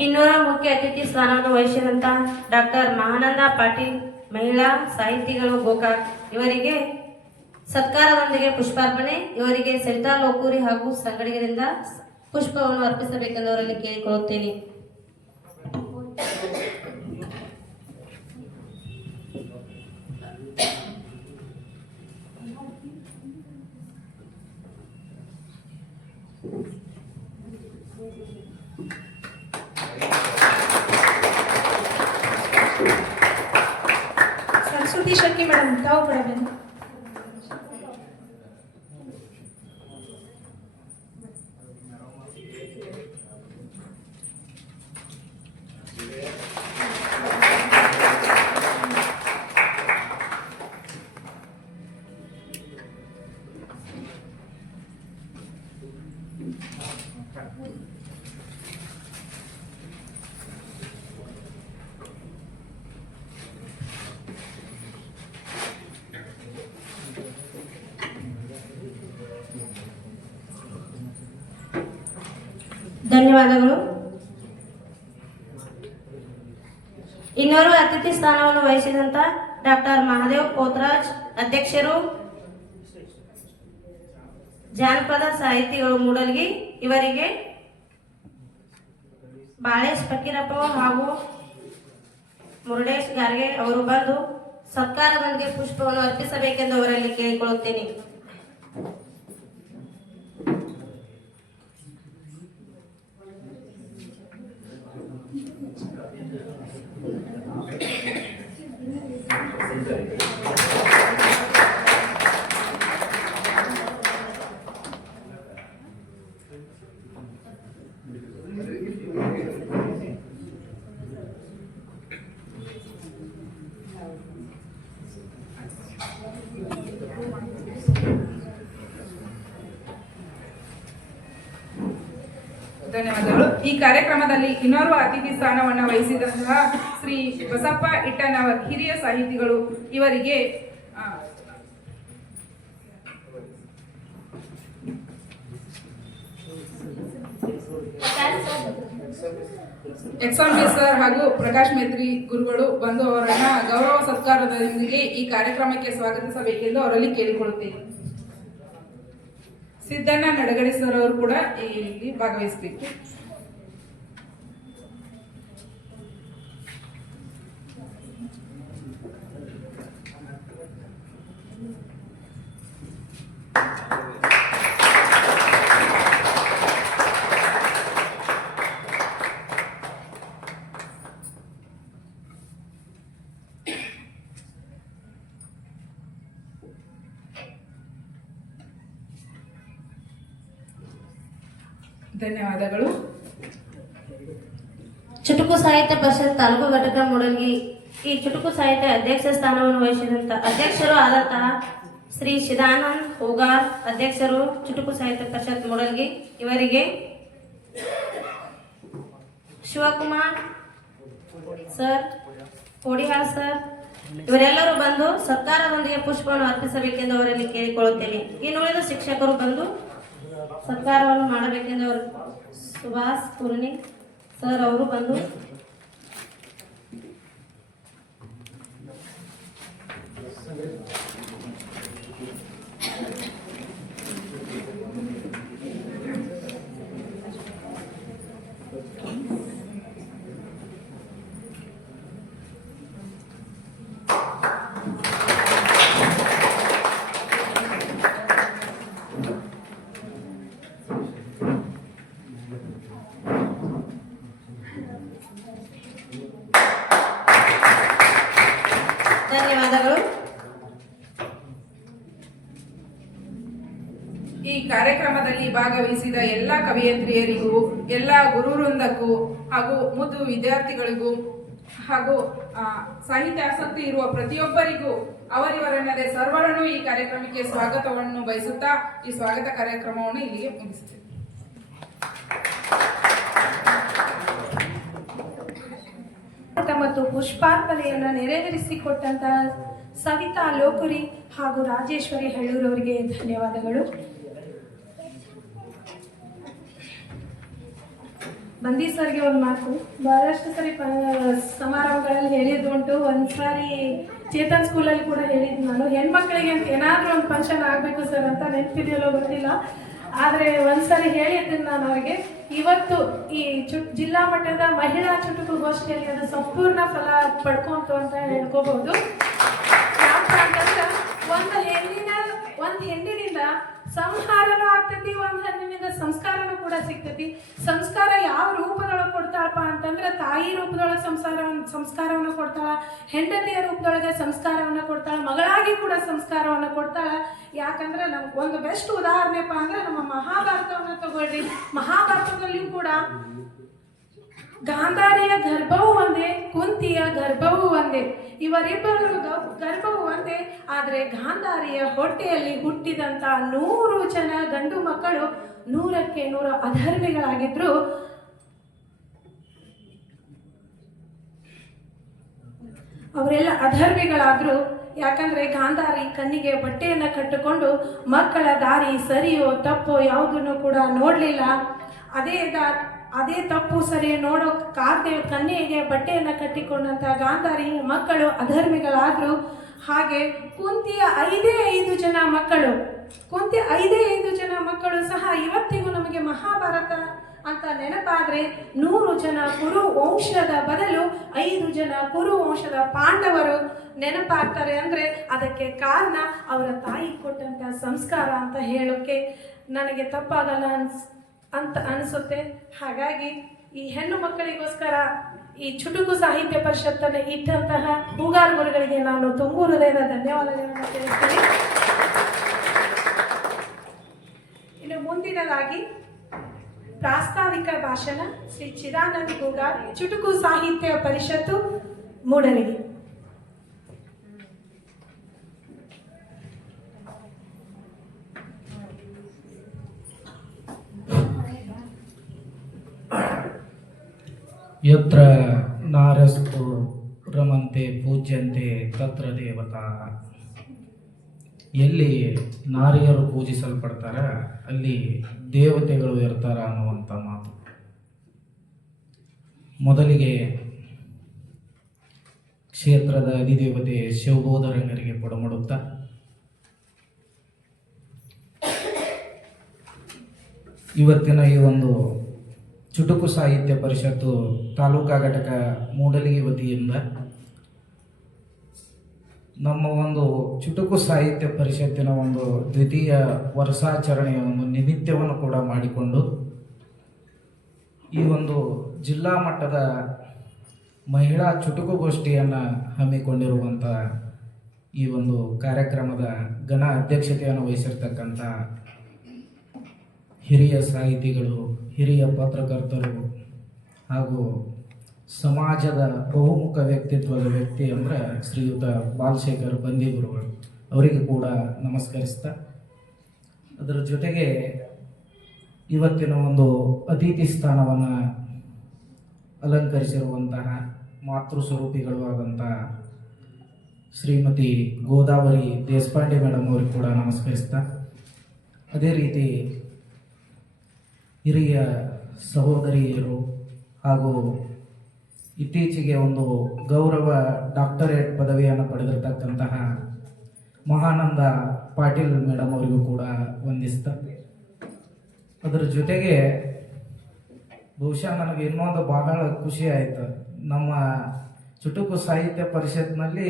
ಇನ್ನೂರ ಮುಖ್ಯ ಅತಿಥಿ ಸ್ಥಾನವನ್ನು ವಹಿಸಿದಂತ ಡಾಕ್ಟರ್ ಮಹಾನಂದ ಪಾಟೀಲ್, ಮಹಿಳಾ ಸಾಹಿತಿಗಳು ಗೋಕಾಕ್, ಇವರಿಗೆ ಸತ್ಕಾರದೊಂದಿಗೆ ಪುಷ್ಪಾರ್ಪಣೆ. ಇವರಿಗೆ ಸರಿತಾ ಲೋಕೂರಿ ಹಾಗೂ ಸಂಗಡಿಗರಿಂದ ಪುಷ್ಪವನ್ನು ಅರ್ಪಿಸಬೇಕೆಂದು ಅವರಲ್ಲಿ ಕೇಳಿಕೊಳ್ಳುತ್ತೇನೆ. ಸರಸ್ವತಿ ಶೆಟ್ಟಿ ಮೇಡಮ್, ತಾವು ಕೂಡ ಬನ್ನಿ. ಧನ್ಯವಾದಗಳು. ಇನ್ನೂರು ಅತಿಥಿ ಸ್ಥಾನವನ್ನು ವಹಿಸಿದಂತ ಡಾಕ್ಟರ್ ಮಹಾದೇವ್ ಪೋತ್ರಾಜ್, ಅಧ್ಯಕ್ಷರು, ಜಾನಪದ ಸಾಹಿತಿಗಳು ಮೂಡಲ್ಗಿ, ಇವರಿಗೆ ಬಾಳೇಶ್ ಫಕೀರಪ್ಪ ಹಾಗೂ ಮುರುಡೇಶ್ ಗಾರ್ಗೆ ಅವರು ಬಂದು ಸತ್ಕಾರದೊಂದಿಗೆ ಪುಷ್ಪವನ್ನು ಅರ್ಪಿಸಬೇಕೆಂದು ಅವರಲ್ಲಿ ಕೇಳಿಕೊಳ್ಳುತ್ತೇನೆ. ಧನ್ಯವಾದಗಳು. ಈ ಕಾರ್ಯಕ್ರಮದಲ್ಲಿ ಇನ್ನೋರ್ವ ಅತಿಥಿ ಸ್ಥಾನವನ್ನು ವಹಿಸಿದಂತಹ ಶ್ರೀ ಬಸಪ್ಪ ಇಟ್ಟನವರ್, ಹಿರಿಯ ಸಾಹಿತಿಗಳು, ಇವರಿಗೆ ಎಕ್ಸಾಂಬಿ ಸರ್ ಹಾಗೂ ಪ್ರಕಾಶ್ ಮೇತ್ರಿ ಗುರುಗಳು ಬಂದು ಅವರನ್ನ ಗೌರವ ಸತ್ಕಾರದೊಂದಿಗೆ ಈ ಕಾರ್ಯಕ್ರಮಕ್ಕೆ ಸ್ವಾಗತಿಸಬೇಕೆಂದು ಅವರಲ್ಲಿ ಕೇಳಿಕೊಳ್ಳುತ್ತೇನೆ. ಸಿದ್ದಣ್ಣ ನಡಗಡಿ ಸರ್ ಅವರು ಕೂಡ ಇಲ್ಲಿ ಭಾಗವಹಿಸಬೇಕು. ಧನ್ಯವಾದಗಳು. ಚುಟುಕು ಸಾಹಿತ್ಯ ಪರಿಷತ್ ತಾಲೂಕು ಘಟಕ ಮೂಡಲ್ಗಿ, ಈ ಚುಟುಕು ಸಾಹಿತ್ಯ ಅಧ್ಯಕ್ಷ ಸ್ಥಾನವನ್ನು ವಹಿಸಿದಂತ ಅಧ್ಯಕ್ಷರು ಆದಂತಹ ಶ್ರೀ ಶಿದಾನಂದ್ ಹೂಗಾರ್, ಅಧ್ಯಕ್ಷರು ಚುಟುಕು ಸಾಹಿತ್ಯ ಪರಿಷತ್ ಮೂಡಲ್ಗಿ, ಇವರಿಗೆ ಶಿವಕುಮಾರ್ ಸರ್, ಕೋಡಿಹಾಳ್ ಸರ್, ಇವರೆಲ್ಲರೂ ಬಂದು ಸರ್ಕಾರದೊಂದಿಗೆ ಪುಷ್ಪವನ್ನು ಅರ್ಪಿಸಬೇಕೆಂದು ಅವರಲ್ಲಿ ಕೇಳಿಕೊಳ್ಳುತ್ತೇನೆ. ಇನ್ನು ಉಳಿದ ಶಿಕ್ಷಕರು ಬಂದು ಸತ್ಕಾರವನ್ನು ಮಾಡಬೇಕೆಂದು ಅವರು ಸುಭಾಷ್ ಕುರ್ನಿ ಸರ್ ಅವರು ಬಂದು ಧನ್ಯವಾದಗಳು. ಈ ಕಾರ್ಯಕ್ರಮದಲ್ಲಿ ಭಾಗವಹಿಸಿದ ಎಲ್ಲ ಕವಿಯತ್ರಿಯರಿಗೂ, ಎಲ್ಲ ಗುರುವೃಂದಕ್ಕೂ ಹಾಗೂ ಮುದ್ದು ವಿದ್ಯಾರ್ಥಿಗಳಿಗೂ ಹಾಗೂ ಸಾಹಿತ್ಯ ಆಸಕ್ತಿ ಇರುವ ಪ್ರತಿಯೊಬ್ಬರಿಗೂ ಅವರಿವರನ್ನದೇ ಸರ್ವರನ್ನು ಈ ಕಾರ್ಯಕ್ರಮಕ್ಕೆ ಸ್ವಾಗತವನ್ನು ಬಯಸುತ್ತಾ ಈ ಸ್ವಾಗತ ಕಾರ್ಯಕ್ರಮವನ್ನು ಇಲ್ಲಿಗೆ ಮುಗಿಸುತ್ತೇವೆ. ಮತ್ತು ಪುಷ್ಪಾರ್ಪಣೆಯನ್ನು ನೆರವೇರಿಸಿಕೊಟ್ಟಂತಹ ಸವಿತಾ ಲೋಕುರಿ ಹಾಗೂ ರಾಜೇಶ್ವರಿ ಹಳ್ಳೂರವರಿಗೆ ಧನ್ಯವಾದಗಳು. ಬಂದಿ ಸರ್ಗೆ ಒಂದು ಮಾತು, ಬಹಳಷ್ಟು ಸರಿ ಸಮಾರಂಭಗಳಲ್ಲಿ ಹೇಳಿದ್ದುಂಟು. ಒಂದ್ಸಾರಿ ಚೇತನ್ ಸ್ಕೂಲಲ್ಲಿ ಕೂಡ ಹೇಳಿದ್ದು ನಾನು, ಹೆಣ್ಮಕ್ಳಿಗೆ ಅಂತ ಏನಾದರೂ ಒಂದು ಫಂಕ್ಷನ್ ಆಗಬೇಕು ಸರ್ ಅಂತ, ನೆನಪಿದೆಯಲ್ಲೋ ಗೊತ್ತಿಲ್ಲ, ಆದರೆ ಒಂದ್ಸರಿ ಹೇಳಿದ್ದೀನಿ ನಾನು ಅವರಿಗೆ. ಇವತ್ತು ಈ ಜಿಲ್ಲಾ ಮಟ್ಟದ ಮಹಿಳಾ ಚುಟುಕುಗೋಷ್ಠಿಯಲ್ಲಿ ಅದು ಸಂಪೂರ್ಣ ಫಲ ಪಡ್ಕೊಂತು ಅಂತ ಹೇಳ್ಕೋಬಹುದು. ಯಾಕೆ ಅಂತಂದ್ರೆ ಒಂದು ಹೆಣ್ಣಿನಿಂದ ಸಂಹಾರನೂ ಆಗ್ತೈತಿ, ಒಂದು ಹೆಣ್ಣಿನಿಂದ ಸಂಸ್ಕಾರನೂ ಕೂಡ ಸಿಗ್ತೈತಿ. ಸಂಸ್ಕಾರ ಯಾವ ರೂಪದೊಳಗೆ ಕೊಡ್ತಾಳಪ್ಪ ಅಂತಂದ್ರೆ ತಾಯಿ ರೂಪದೊಳಗೆ ಸಂಸ್ಕಾರವನ್ನು ಕೊಡ್ತಾಳ, ಹೆಂಡತಿಯ ರೂಪದೊಳಗೆ ಸಂಸ್ಕಾರವನ್ನು ಕೊಡ್ತಾಳ, ಮಗಳಾಗಿ ಕೂಡ ಸಂಸ್ಕಾರವನ್ನು ಕೊಡ್ತಾಳ. ಯಾಕಂದ್ರೆ ನಮ್ಗೆ ಒಂದು ಬೆಸ್ಟ್ ಉದಾಹರಣೆಪ್ಪ ಅಂದ್ರೆ ನಮ್ಮ ಮಹಾಭಾರತವನ್ನು ತಗೊಳ್ರಿ. ಮಹಾಭಾರತದಲ್ಲಿಯೂ ಕೂಡ ಗಾಂಧಾರಿಯ ಗರ್ಭವೂ ಒಂದೇ, ಕುಂತಿಯ ಗರ್ಭವೂ ಒಂದೇ, ಇವರಿಬ್ಬರು ಗರ್ಭವೂ ಒಂದೇ. ಆದರೆ ಗಾಂಧಾರಿಯ ಹೊಟ್ಟೆಯಲ್ಲಿ ಹುಟ್ಟಿದಂತ 100 ಜನ ಗಂಡು ಮಕ್ಕಳು 100ಕ್ಕೆ 100 ಅಧರ್ಮಿಗಳಾಗಿದ್ರು. ಅವರೆಲ್ಲ ಅಧರ್ಮಿಗಳಾದ್ರು. ಯಾಕಂದ್ರೆ ಗಾಂಧಾರಿ ಕಣ್ಣಿಗೆ ಬಟ್ಟೆಯನ್ನು ಕಟ್ಟಿಕೊಂಡು ಮಕ್ಕಳ ದಾರಿ ಸರಿಯೋ ತಪ್ಪೋ ಯಾವುದನ್ನು ಕೂಡ ನೋಡಲಿಲ್ಲ. ಅದೇ ತಪ್ಪು ಸರಿ ನೋಡೋಕ್ಕಾಗದೆ ಕನ್ಯೆಗೆ ಬಟ್ಟೆಯನ್ನು ಕಟ್ಟಿಕೊಂಡಂತ ಗಾಂಧಾರಿ ಮಕ್ಕಳು ಅಧರ್ಮಿಗಳಾದ್ರು. ಹಾಗೆ ಕುಂತಿಯ 5 ಜನ ಮಕ್ಕಳು ಸಹ ಇವತ್ತಿಗೂ ನಮಗೆ ಮಹಾಭಾರತ ಅಂತ ನೆನಪಾದ್ರೆ 100 ಜನ ಕುರು ವಂಶದ ಬದಲು 5 ಜನ ಕುರು ವಂಶದ ಪಾಂಡವರು ನೆನಪಾಗ್ತಾರೆ. ಅಂದ್ರೆ ಅದಕ್ಕೆ ಕಾರಣ ಅವರ ತಾಯಿ ಕೊಟ್ಟಂತ ಸಂಸ್ಕಾರ ಅಂತ ಹೇಳೋಕೆ ನನಗೆ ತಪ್ಪಾಗಲ್ಲ ಅಂತ ಅನಿಸುತ್ತೆ. ಹಾಗಾಗಿ ಈ ಹೆಣ್ಣು ಮಕ್ಕಳಿಗೋಸ್ಕರ ಈ ಚುಟುಕು ಸಾಹಿತ್ಯ ಪರಿಷತ್ತನ್ನು ಇಟ್ಟಂತಹ ಹೂಗಾರ್ ಗುರುಗಳಿಗೆ ನಾನು ತುಂಬು ಹೃದಯದ ಧನ್ಯವಾದಗಳನ್ನು ತಿಳಿಸ್ತೀನಿ. ಇನ್ನು ಮುಂದಿನದಾಗಿ ಪ್ರಾಸ್ತಾವಿಕ ಭಾಷಣ ಶ್ರೀ ಚಿದಾನಂದ್ ಹೂಗಾರ್, ಚುಟುಕು ಸಾಹಿತ್ಯ ಪರಿಷತ್ತು, ಮೂಡಲಗಿ. ಯತ್ರ ನಾರಸ್ತು ರಮಂತೆ ಪೂಜ್ಯಂತೆ ತತ್ರ ದೇವತಾ. ಎಲ್ಲಿ ನಾರಿಯರು ಪೂಜಿಸಲ್ಪಡ್ತಾರ ಅಲ್ಲಿ ದೇವತೆಗಳು ಇರ್ತಾರ ಅನ್ನುವಂಥ ಮಾತು. ಮೊದಲಿಗೆ ಕ್ಷೇತ್ರದ ಅಧಿದೇವತೆ ಶಿವಬೋಧರಂಗರಿಗೆ ಕೊಡಮಡುತ್ತಾ ಇವತ್ತಿನ ಈ ಒಂದು ಚುಟುಕು ಸಾಹಿತ್ಯ ಪರಿಷತ್ತು ತಾಲೂಕಾ ಘಟಕ ಮೂಡಲಗಿ ವತಿಯಿಂದ ನಮ್ಮ ಒಂದು ಚುಟುಕು ಸಾಹಿತ್ಯ ಪರಿಷತ್ತಿನ ಒಂದು ದ್ವಿತೀಯ ವರ್ಷಾಚರಣೆಯ ಒಂದು ನಿಮಿತ್ತವನ್ನು ಕೂಡ ಮಾಡಿಕೊಂಡು ಈ ಒಂದು ಜಿಲ್ಲಾ ಮಟ್ಟದ ಮಹಿಳಾ ಚುಟುಕುಗೋಷ್ಠಿಯನ್ನು ಹಮ್ಮಿಕೊಂಡಿರುವಂಥ ಈ ಒಂದು ಕಾರ್ಯಕ್ರಮದ ಘನ ಅಧ್ಯಕ್ಷತೆಯನ್ನು ವಹಿಸಿರ್ತಕ್ಕಂಥ ಹಿರಿಯ ಸಾಹಿತಿಗಳು, ಹಿರಿಯ ಪತ್ರಕರ್ತರು ಹಾಗೂ ಸಮಾಜದ ಬಹುಮುಖ ವ್ಯಕ್ತಿತ್ವದ ವ್ಯಕ್ತಿ ಅಂದರೆ ಶ್ರೀಯುತ ಬಾಲಶೇಖರ್ ಬಂದಿಗುರುಗಳು ಅವರಿಗೆ ಕೂಡ ನಮಸ್ಕರಿಸ್ತಾ, ಅದರ ಜೊತೆಗೆ ಇವತ್ತಿನ ಒಂದು ಅತಿಥಿ ಸ್ಥಾನವನ್ನು ಅಲಂಕರಿಸಿರುವಂತಹ ಮಾತೃ ಸ್ವರೂಪಿಗಳು ಆದಂಥ ಶ್ರೀಮತಿ ಗೋದಾವರಿ ದೇಶಪಾಂಡೆ ಮೇಡಮ್ ಅವ್ರಿಗೆ ಕೂಡ ನಮಸ್ಕರಿಸ್ತಾ, ಅದೇ ರೀತಿ ಹಿರಿಯ ಸಹೋದರಿಯರು ಹಾಗೂ ಇತ್ತೀಚೆಗೆ ಒಂದು ಗೌರವ ಡಾಕ್ಟರೇಟ್ ಪದವಿಯನ್ನು ಪಡೆದಿರತಕ್ಕಂತಹ ಮಹಾನಂದ ಪಾಟೀಲ್ ಮೇಡಮ್ ಅವರಿಗೂ ಕೂಡ ವಂದಿಸ್ತಾ, ಅದರ ಜೊತೆಗೆ ಬಹುಶಃ ನನಗೆ ಇನ್ನೊಂದು ಬಹಳ ಖುಷಿ ಆಯಿತು. ನಮ್ಮ ಚುಟುಕು ಸಾಹಿತ್ಯ ಪರಿಷತ್ನಲ್ಲಿ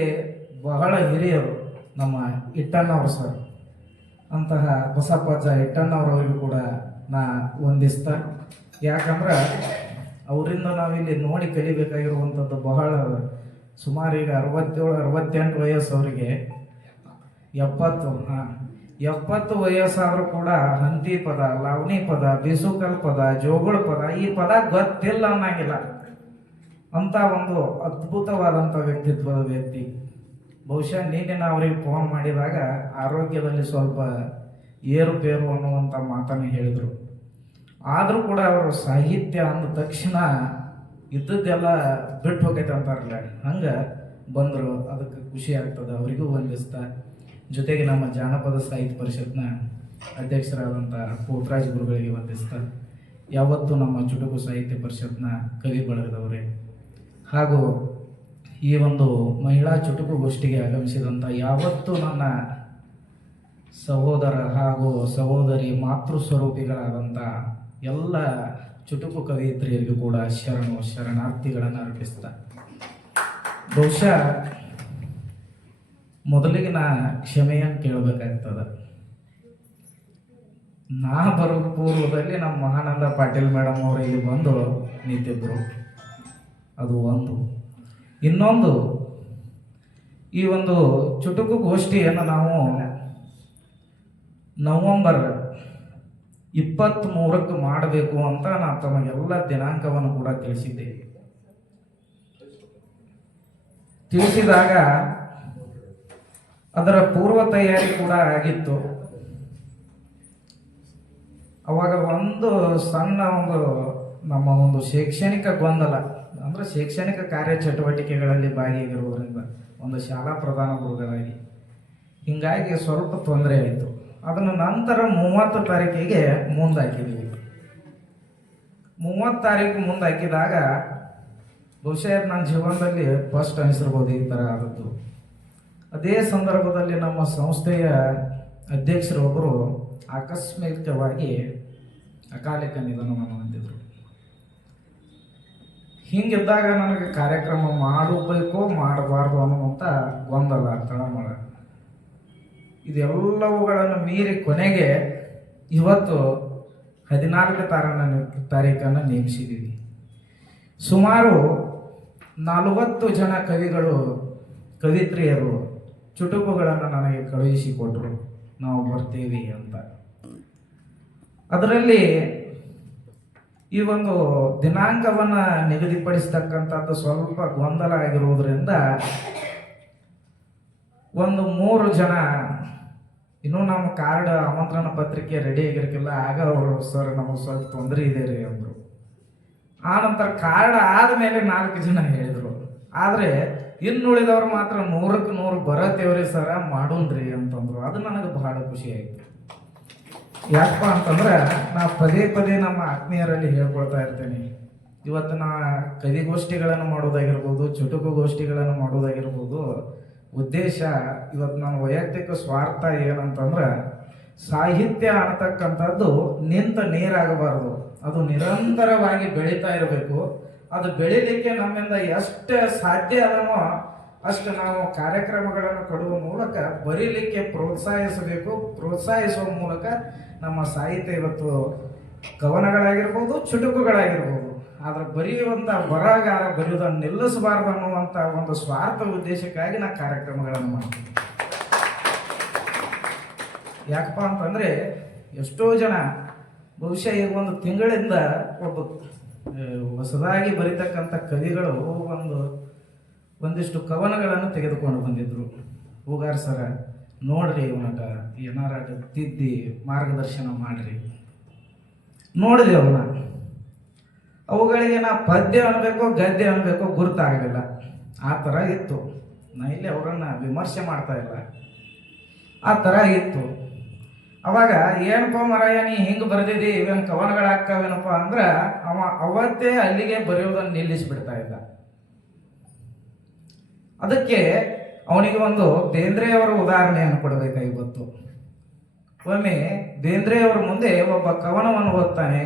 ಬಹಳ ಹಿರಿಯರು ನಮ್ಮ ಇಟ್ಟಣ್ಣವ್ರು ಸರ್, ಅಂತಹ ಬಸಪ್ಪಜ್ಜ ಇಟ್ಟಣ್ಣವ್ರವರಿಗೂ ಕೂಡ ನಾ ವಂದಿಸ್ತಾ, ಯಾಕಂದ್ರೆ ಅವರಿಂದ ನಾವಿಲ್ಲಿ ನೋಡಿ ಕಲಿಬೇಕಾಗಿರುವಂಥದ್ದು ಬಹಳ. ಸುಮಾರು ಈಗ 67-68 ವಯಸ್ಸು ಅವರಿಗೆ, 70 ವಯಸ್ಸಾದರೂ ಕೂಡ ಹಂತಿ ಪದ, ಲಾವಣಿ ಪದ, ಬೀಸುಕಲ್ ಪದ, ಜೋಗುಳ ಪದ, ಈ ಪದ ಗೊತ್ತಿಲ್ಲ ಅನ್ನಂಗಿಲ್ಲ ಅಂತ ಒಂದು ಅದ್ಭುತವಾದಂಥ ವ್ಯಕ್ತಿತ್ವದ ವ್ಯಕ್ತಿ. ಬಹುಶಃ ನಿನ್ನೆ ನಾವು ಅವ್ರಿಗೆ ಫೋನ್ ಮಾಡಿದಾಗ ಆರೋಗ್ಯದಲ್ಲಿ ಸ್ವಲ್ಪ ಏರುಪೇರು ಅನ್ನುವಂಥ ಮಾತನ್ನು ಹೇಳಿದರು. ಆದರೂ ಕೂಡ ಅವರು ಸಾಹಿತ್ಯ ಅಂದ ತಕ್ಷಣ ಇದ್ದದ್ದೆಲ್ಲ ಬಿಟ್ಟು ಹೋಗೈತೆ ಅಂತಾರಲ್ಲ, ಹಂಗೆ ಬಂದರು. ಅದಕ್ಕೆ ಖುಷಿ ಆಗ್ತದೆ. ಅವರಿಗೂ ವಂದಿಸ್ತಾ, ಜೊತೆಗೆ ನಮ್ಮ ಜಾನಪದ ಸಾಹಿತ್ಯ ಪರಿಷತ್ನ ಅಧ್ಯಕ್ಷರಾದಂಥ ಪೋತ್ರಾಜ್ ಗುರುಗಳಿಗೆ ವಂದಿಸ್ತಾ, ಯಾವತ್ತೂ ನಮ್ಮ ಚುಟುಕು ಸಾಹಿತ್ಯ ಪರಿಷತ್ನ ಕವಿ ಬಳಗದವರೇ ಹಾಗೂ ಈ ಒಂದು ಮಹಿಳಾ ಚುಟುಕು ಗೋಷ್ಠಿಗೆ ಆಗಮಿಸಿದಂಥ ಯಾವತ್ತೂ ನನ್ನ ಸಹೋದರ ಹಾಗೂ ಸಹೋದರಿ ಮಾತೃ ಸ್ವರೂಪಿಗಳಾದಂಥ ಎಲ್ಲ ಚುಟುಕು ಕವಿಯತ್ರಿಯರಿಗೂ ಕೂಡ ಶರಣಾರ್ಥಿಗಳನ್ನು ಅರ್ಪಿಸ್ತಾ, ಬಹುಶಃ ಮೊದಲಿಗೆ ನಾ ಕ್ಷಮೆಯನ್ನು ಕೇಳಬೇಕಾಗ್ತದೆ. ನಾ ಬರೋ ಪೂರ್ವದಲ್ಲಿ ನಮ್ಮ ಮಹಾನಂದ ಪಾಟೀಲ್ ಮೇಡಮ್ ಅವರು ಇಲ್ಲಿ ಬಂದು ನಿಂತಿದ್ರು. ಅದು ಒಂದು. ಇನ್ನೊಂದು, ಈ ಒಂದು ಚುಟುಕು ಗೋಷ್ಠಿಯನ್ನು ನಾವು ನವೆಂಬರ್ 23ಕ್ಕೆ ಮಾಡಬೇಕು ಅಂತ ನಾನು ತಮಗೆಲ್ಲ ದಿನಾಂಕವನ್ನು ಕೂಡ ತಿಳಿಸಿದಾಗ ಅದರ ಪೂರ್ವ ತಯಾರಿ ಕೂಡ ಆಗಿತ್ತು. ಅವಾಗ ಒಂದು ಸಣ್ಣ ನಮ್ಮ ಒಂದು ಶೈಕ್ಷಣಿಕ ಗೊಂದಲ, ಅಂದರೆ ಶೈಕ್ಷಣಿಕ ಕಾರ್ಯಚಟುವಟಿಕೆಗಳಲ್ಲಿ ಭಾಗಿಯಾಗಿರುವುದರಿಂದ ಒಂದು ಶಾಲಾ ಪ್ರಧಾನ ಗುರುಗಳಾಗಿ ಹೀಗಾಗಿ ಸ್ವಲ್ಪ ತೊಂದರೆ ಆಯಿತು. ಅದನ್ನು ನಂತರ 30 ತಾರೀಕಿಗೆ ಮುಂದಾಕಿದ್ದೀವಿ. 30 ತಾರೀಕು ಮುಂದಾಕಿದಾಗ ಬಹುಶಃ ನನ್ನ ಜೀವನದಲ್ಲಿ ಫಸ್ಟ್ ಅನಿಸಿರ್ಬೋದು ಈ ಥರ ಆದದ್ದು. ಅದೇ ಸಂದರ್ಭದಲ್ಲಿ ನಮ್ಮ ಸಂಸ್ಥೆಯ ಅಧ್ಯಕ್ಷರೊಬ್ಬರು ಆಕಸ್ಮಿಕವಾಗಿ ಅಕಾಲಿಕ ನಿಧನವನ್ನು ಹೊಂದಿದ್ರು. ಹಿಂಗಿದ್ದಾಗ ನನಗೆ ಕಾರ್ಯಕ್ರಮ ಮಾಡಬೇಕು ಮಾಡಬಾರ್ದು ಅನ್ನುವಂಥ ಗೊಂದಲ, ತಳಮಳ, ಇದೆಲ್ಲವುಗಳನ್ನು ಮೀರಿ ಕೊನೆಗೆ ಇವತ್ತು 14 ತಾರೀಕನ್ನು ನೇಮಿಸಿದ್ದೀವಿ. ಸುಮಾರು 40 ಜನ ಕವಿತ್ರಿಯರು ಚುಟುಕುಗಳನ್ನು ನನಗೆ ಕಳುಹಿಸಿಕೊಟ್ರು, ನಾವು ಬರ್ತೀವಿ ಅಂತ. ಅದರಲ್ಲಿ ಈ ಒಂದು ದಿನಾಂಕವನ್ನು ನಿಗದಿಪಡಿಸ್ತಕ್ಕಂಥದ್ದು ಸ್ವಲ್ಪ ಗೊಂದಲ ಆಗಿರುವುದರಿಂದ ಒಂದು 3 ಜನ ಇನ್ನೂ ನಮ್ಮ ಕಾರ್ಡ್ ಆಮಂತ್ರಣ ಪತ್ರಿಕೆ ರೆಡಿ ಆಗಿರ್ಕಿಲ್ಲ. ಆಗ ಅವರು ಸರ್ ನಮಗೆ ಸ್ವಲ್ಪ ತೊಂದರೆ ಇದೆ ರೀ ಅಂದರು. ಆ ನಂತರ ಕಾರ್ಡ್ ಆದಮೇಲೆ 4 ಜನ ಹೇಳಿದರು. ಆದರೆ ಇನ್ನುಳಿದವರು ಮಾತ್ರ 100ಕ್ಕೆ 100 ಬರತ್ತೇವ್ರಿ ಸರ ಮಾಡೋಣ್ರಿ ಅಂತಂದರು. ಅದು ನನಗೆ ಬಹಳ ಖುಷಿ ಆಯಿತು. ಯಾಕಪ್ಪ ಅಂತಂದ್ರೆ ನಾ ಪದೇ ನಮ್ಮ ಆತ್ಮೀಯರಲ್ಲಿ ಹೇಳ್ಕೊಳ್ತಾ ಇರ್ತೇನೆ, ಇವತ್ತು ನಾ ಕವಿಗೋಷ್ಠಿಗಳನ್ನು ಮಾಡೋದಾಗಿರ್ಬೋದು, ಚುಟುಕು ಗೋಷ್ಠಿಗಳನ್ನು ಮಾಡೋದಾಗಿರ್ಬೋದು, ಉದ್ದೇಶ ಇವತ್ತು ನನ್ನ ವೈಯಕ್ತಿಕ ಸ್ವಾರ್ಥ ಏನಂತಂದ್ರೆ ಸಾಹಿತ್ಯ ಅನ್ನತಕ್ಕಂಥದ್ದು ನಿಂತ ನೀರಾಗಬಾರ್ದು, ಅದು ನಿರಂತರವಾಗಿ ಬೆಳೀತಾ ಇರಬೇಕು. ಅದು ಬೆಳೀಲಿಕ್ಕೆ ನಮ್ಮಿಂದ ಎಷ್ಟು ಸಾಧ್ಯ ಅದನೋ ಅಷ್ಟು ನಾವು ಕಾರ್ಯಕ್ರಮಗಳನ್ನು ಕೊಡುವ ಮೂಲಕ ಬರೀಲಿಕ್ಕೆ ಪ್ರೋತ್ಸಾಹಿಸಬೇಕು. ಪ್ರೋತ್ಸಾಹಿಸುವ ಮೂಲಕ ನಮ್ಮ ಸಾಹಿತ್ಯ ಇವತ್ತು ಕವನಗಳಾಗಿರ್ಬೋದು, ಚುಟುಕುಗಳಾಗಿರ್ಬೋದು, ಆದ್ರೆ ಬರೆಯುವಂಥ ಬರಹಗಾರ ಬರೆಯೋದನ್ನು ನಿಲ್ಲಿಸಬಾರ್ದು ಅನ್ನುವಂಥ ಒಂದು ಸ್ವಾರ್ಥ ಉದ್ದೇಶಕ್ಕಾಗಿ ನಾ ಕಾರ್ಯಕ್ರಮಗಳನ್ನು ಮಾಡ್ತೀನಿ. ಯಾಕಪ್ಪ ಅಂತಂದರೆ ಎಷ್ಟೋ ಜನ ಬಹುಶಃ ಈಗ ಒಂದು ತಿಂಗಳಿಂದ ಹೊಸದಾಗಿ ಬರೀತಕ್ಕಂಥ ಕವಿಗಳು ಒಂದಿಷ್ಟು ಕವನಗಳನ್ನು ತೆಗೆದುಕೊಂಡು ಬಂದಿದ್ರು. ಹೂಗಾರ್ ಸರ ನೋಡ್ರಿ ಇವನಟ ಏನಾರ ತಿದ್ದಿ ಮಾರ್ಗದರ್ಶನ ಮಾಡ್ರಿ. ನೋಡಿದೆ ಅವನ, ಅವುಗಳಿಗೆ ನಾ ಪದ್ಯ ಅನ್ಬೇಕೋ ಗದ್ಯ ಅನ್ಬೇಕೋ ಗುರುತಾಗಲಿಲ್ಲ. ಆ ಥರ ಇತ್ತು. ನಾ ಇಲ್ಲಿ ಅವರನ್ನು ವಿಮರ್ಶೆ ಮಾಡ್ತಾ ಇಲ್ಲ. ಆ ಥರ ಇತ್ತು. ಅವಾಗ ಏನಪ್ಪ ಮರಾಯ ನೀ ಹಿಂಗೆ ಬರೆದಿದ್ದಿ, ಇವೇನು ಕವನಗಳಾಗ್ತಾವೇನಪ್ಪ ಅಂದ್ರೆ ಅವ ಅವತ್ತೇ ಅಲ್ಲಿಗೆ ಬರೆಯೋದನ್ನು ನಿಲ್ಲಿಸಿಬಿಡ್ತಾ ಇದ್ದ. ಅದಕ್ಕೆ ಅವನಿಗೆ ಒಂದು ಬೇಂದ್ರೆಯವರ ಉದಾಹರಣೆಯನ್ನು ಕೊಡಬೇಕಾಗಿತ್ತು. ಒಮ್ಮೆ ಬೇಂದ್ರೆಯವರ ಮುಂದೆ ಒಬ್ಬ ಕವನವನ್ನು ಓದ್ತಾನೆ.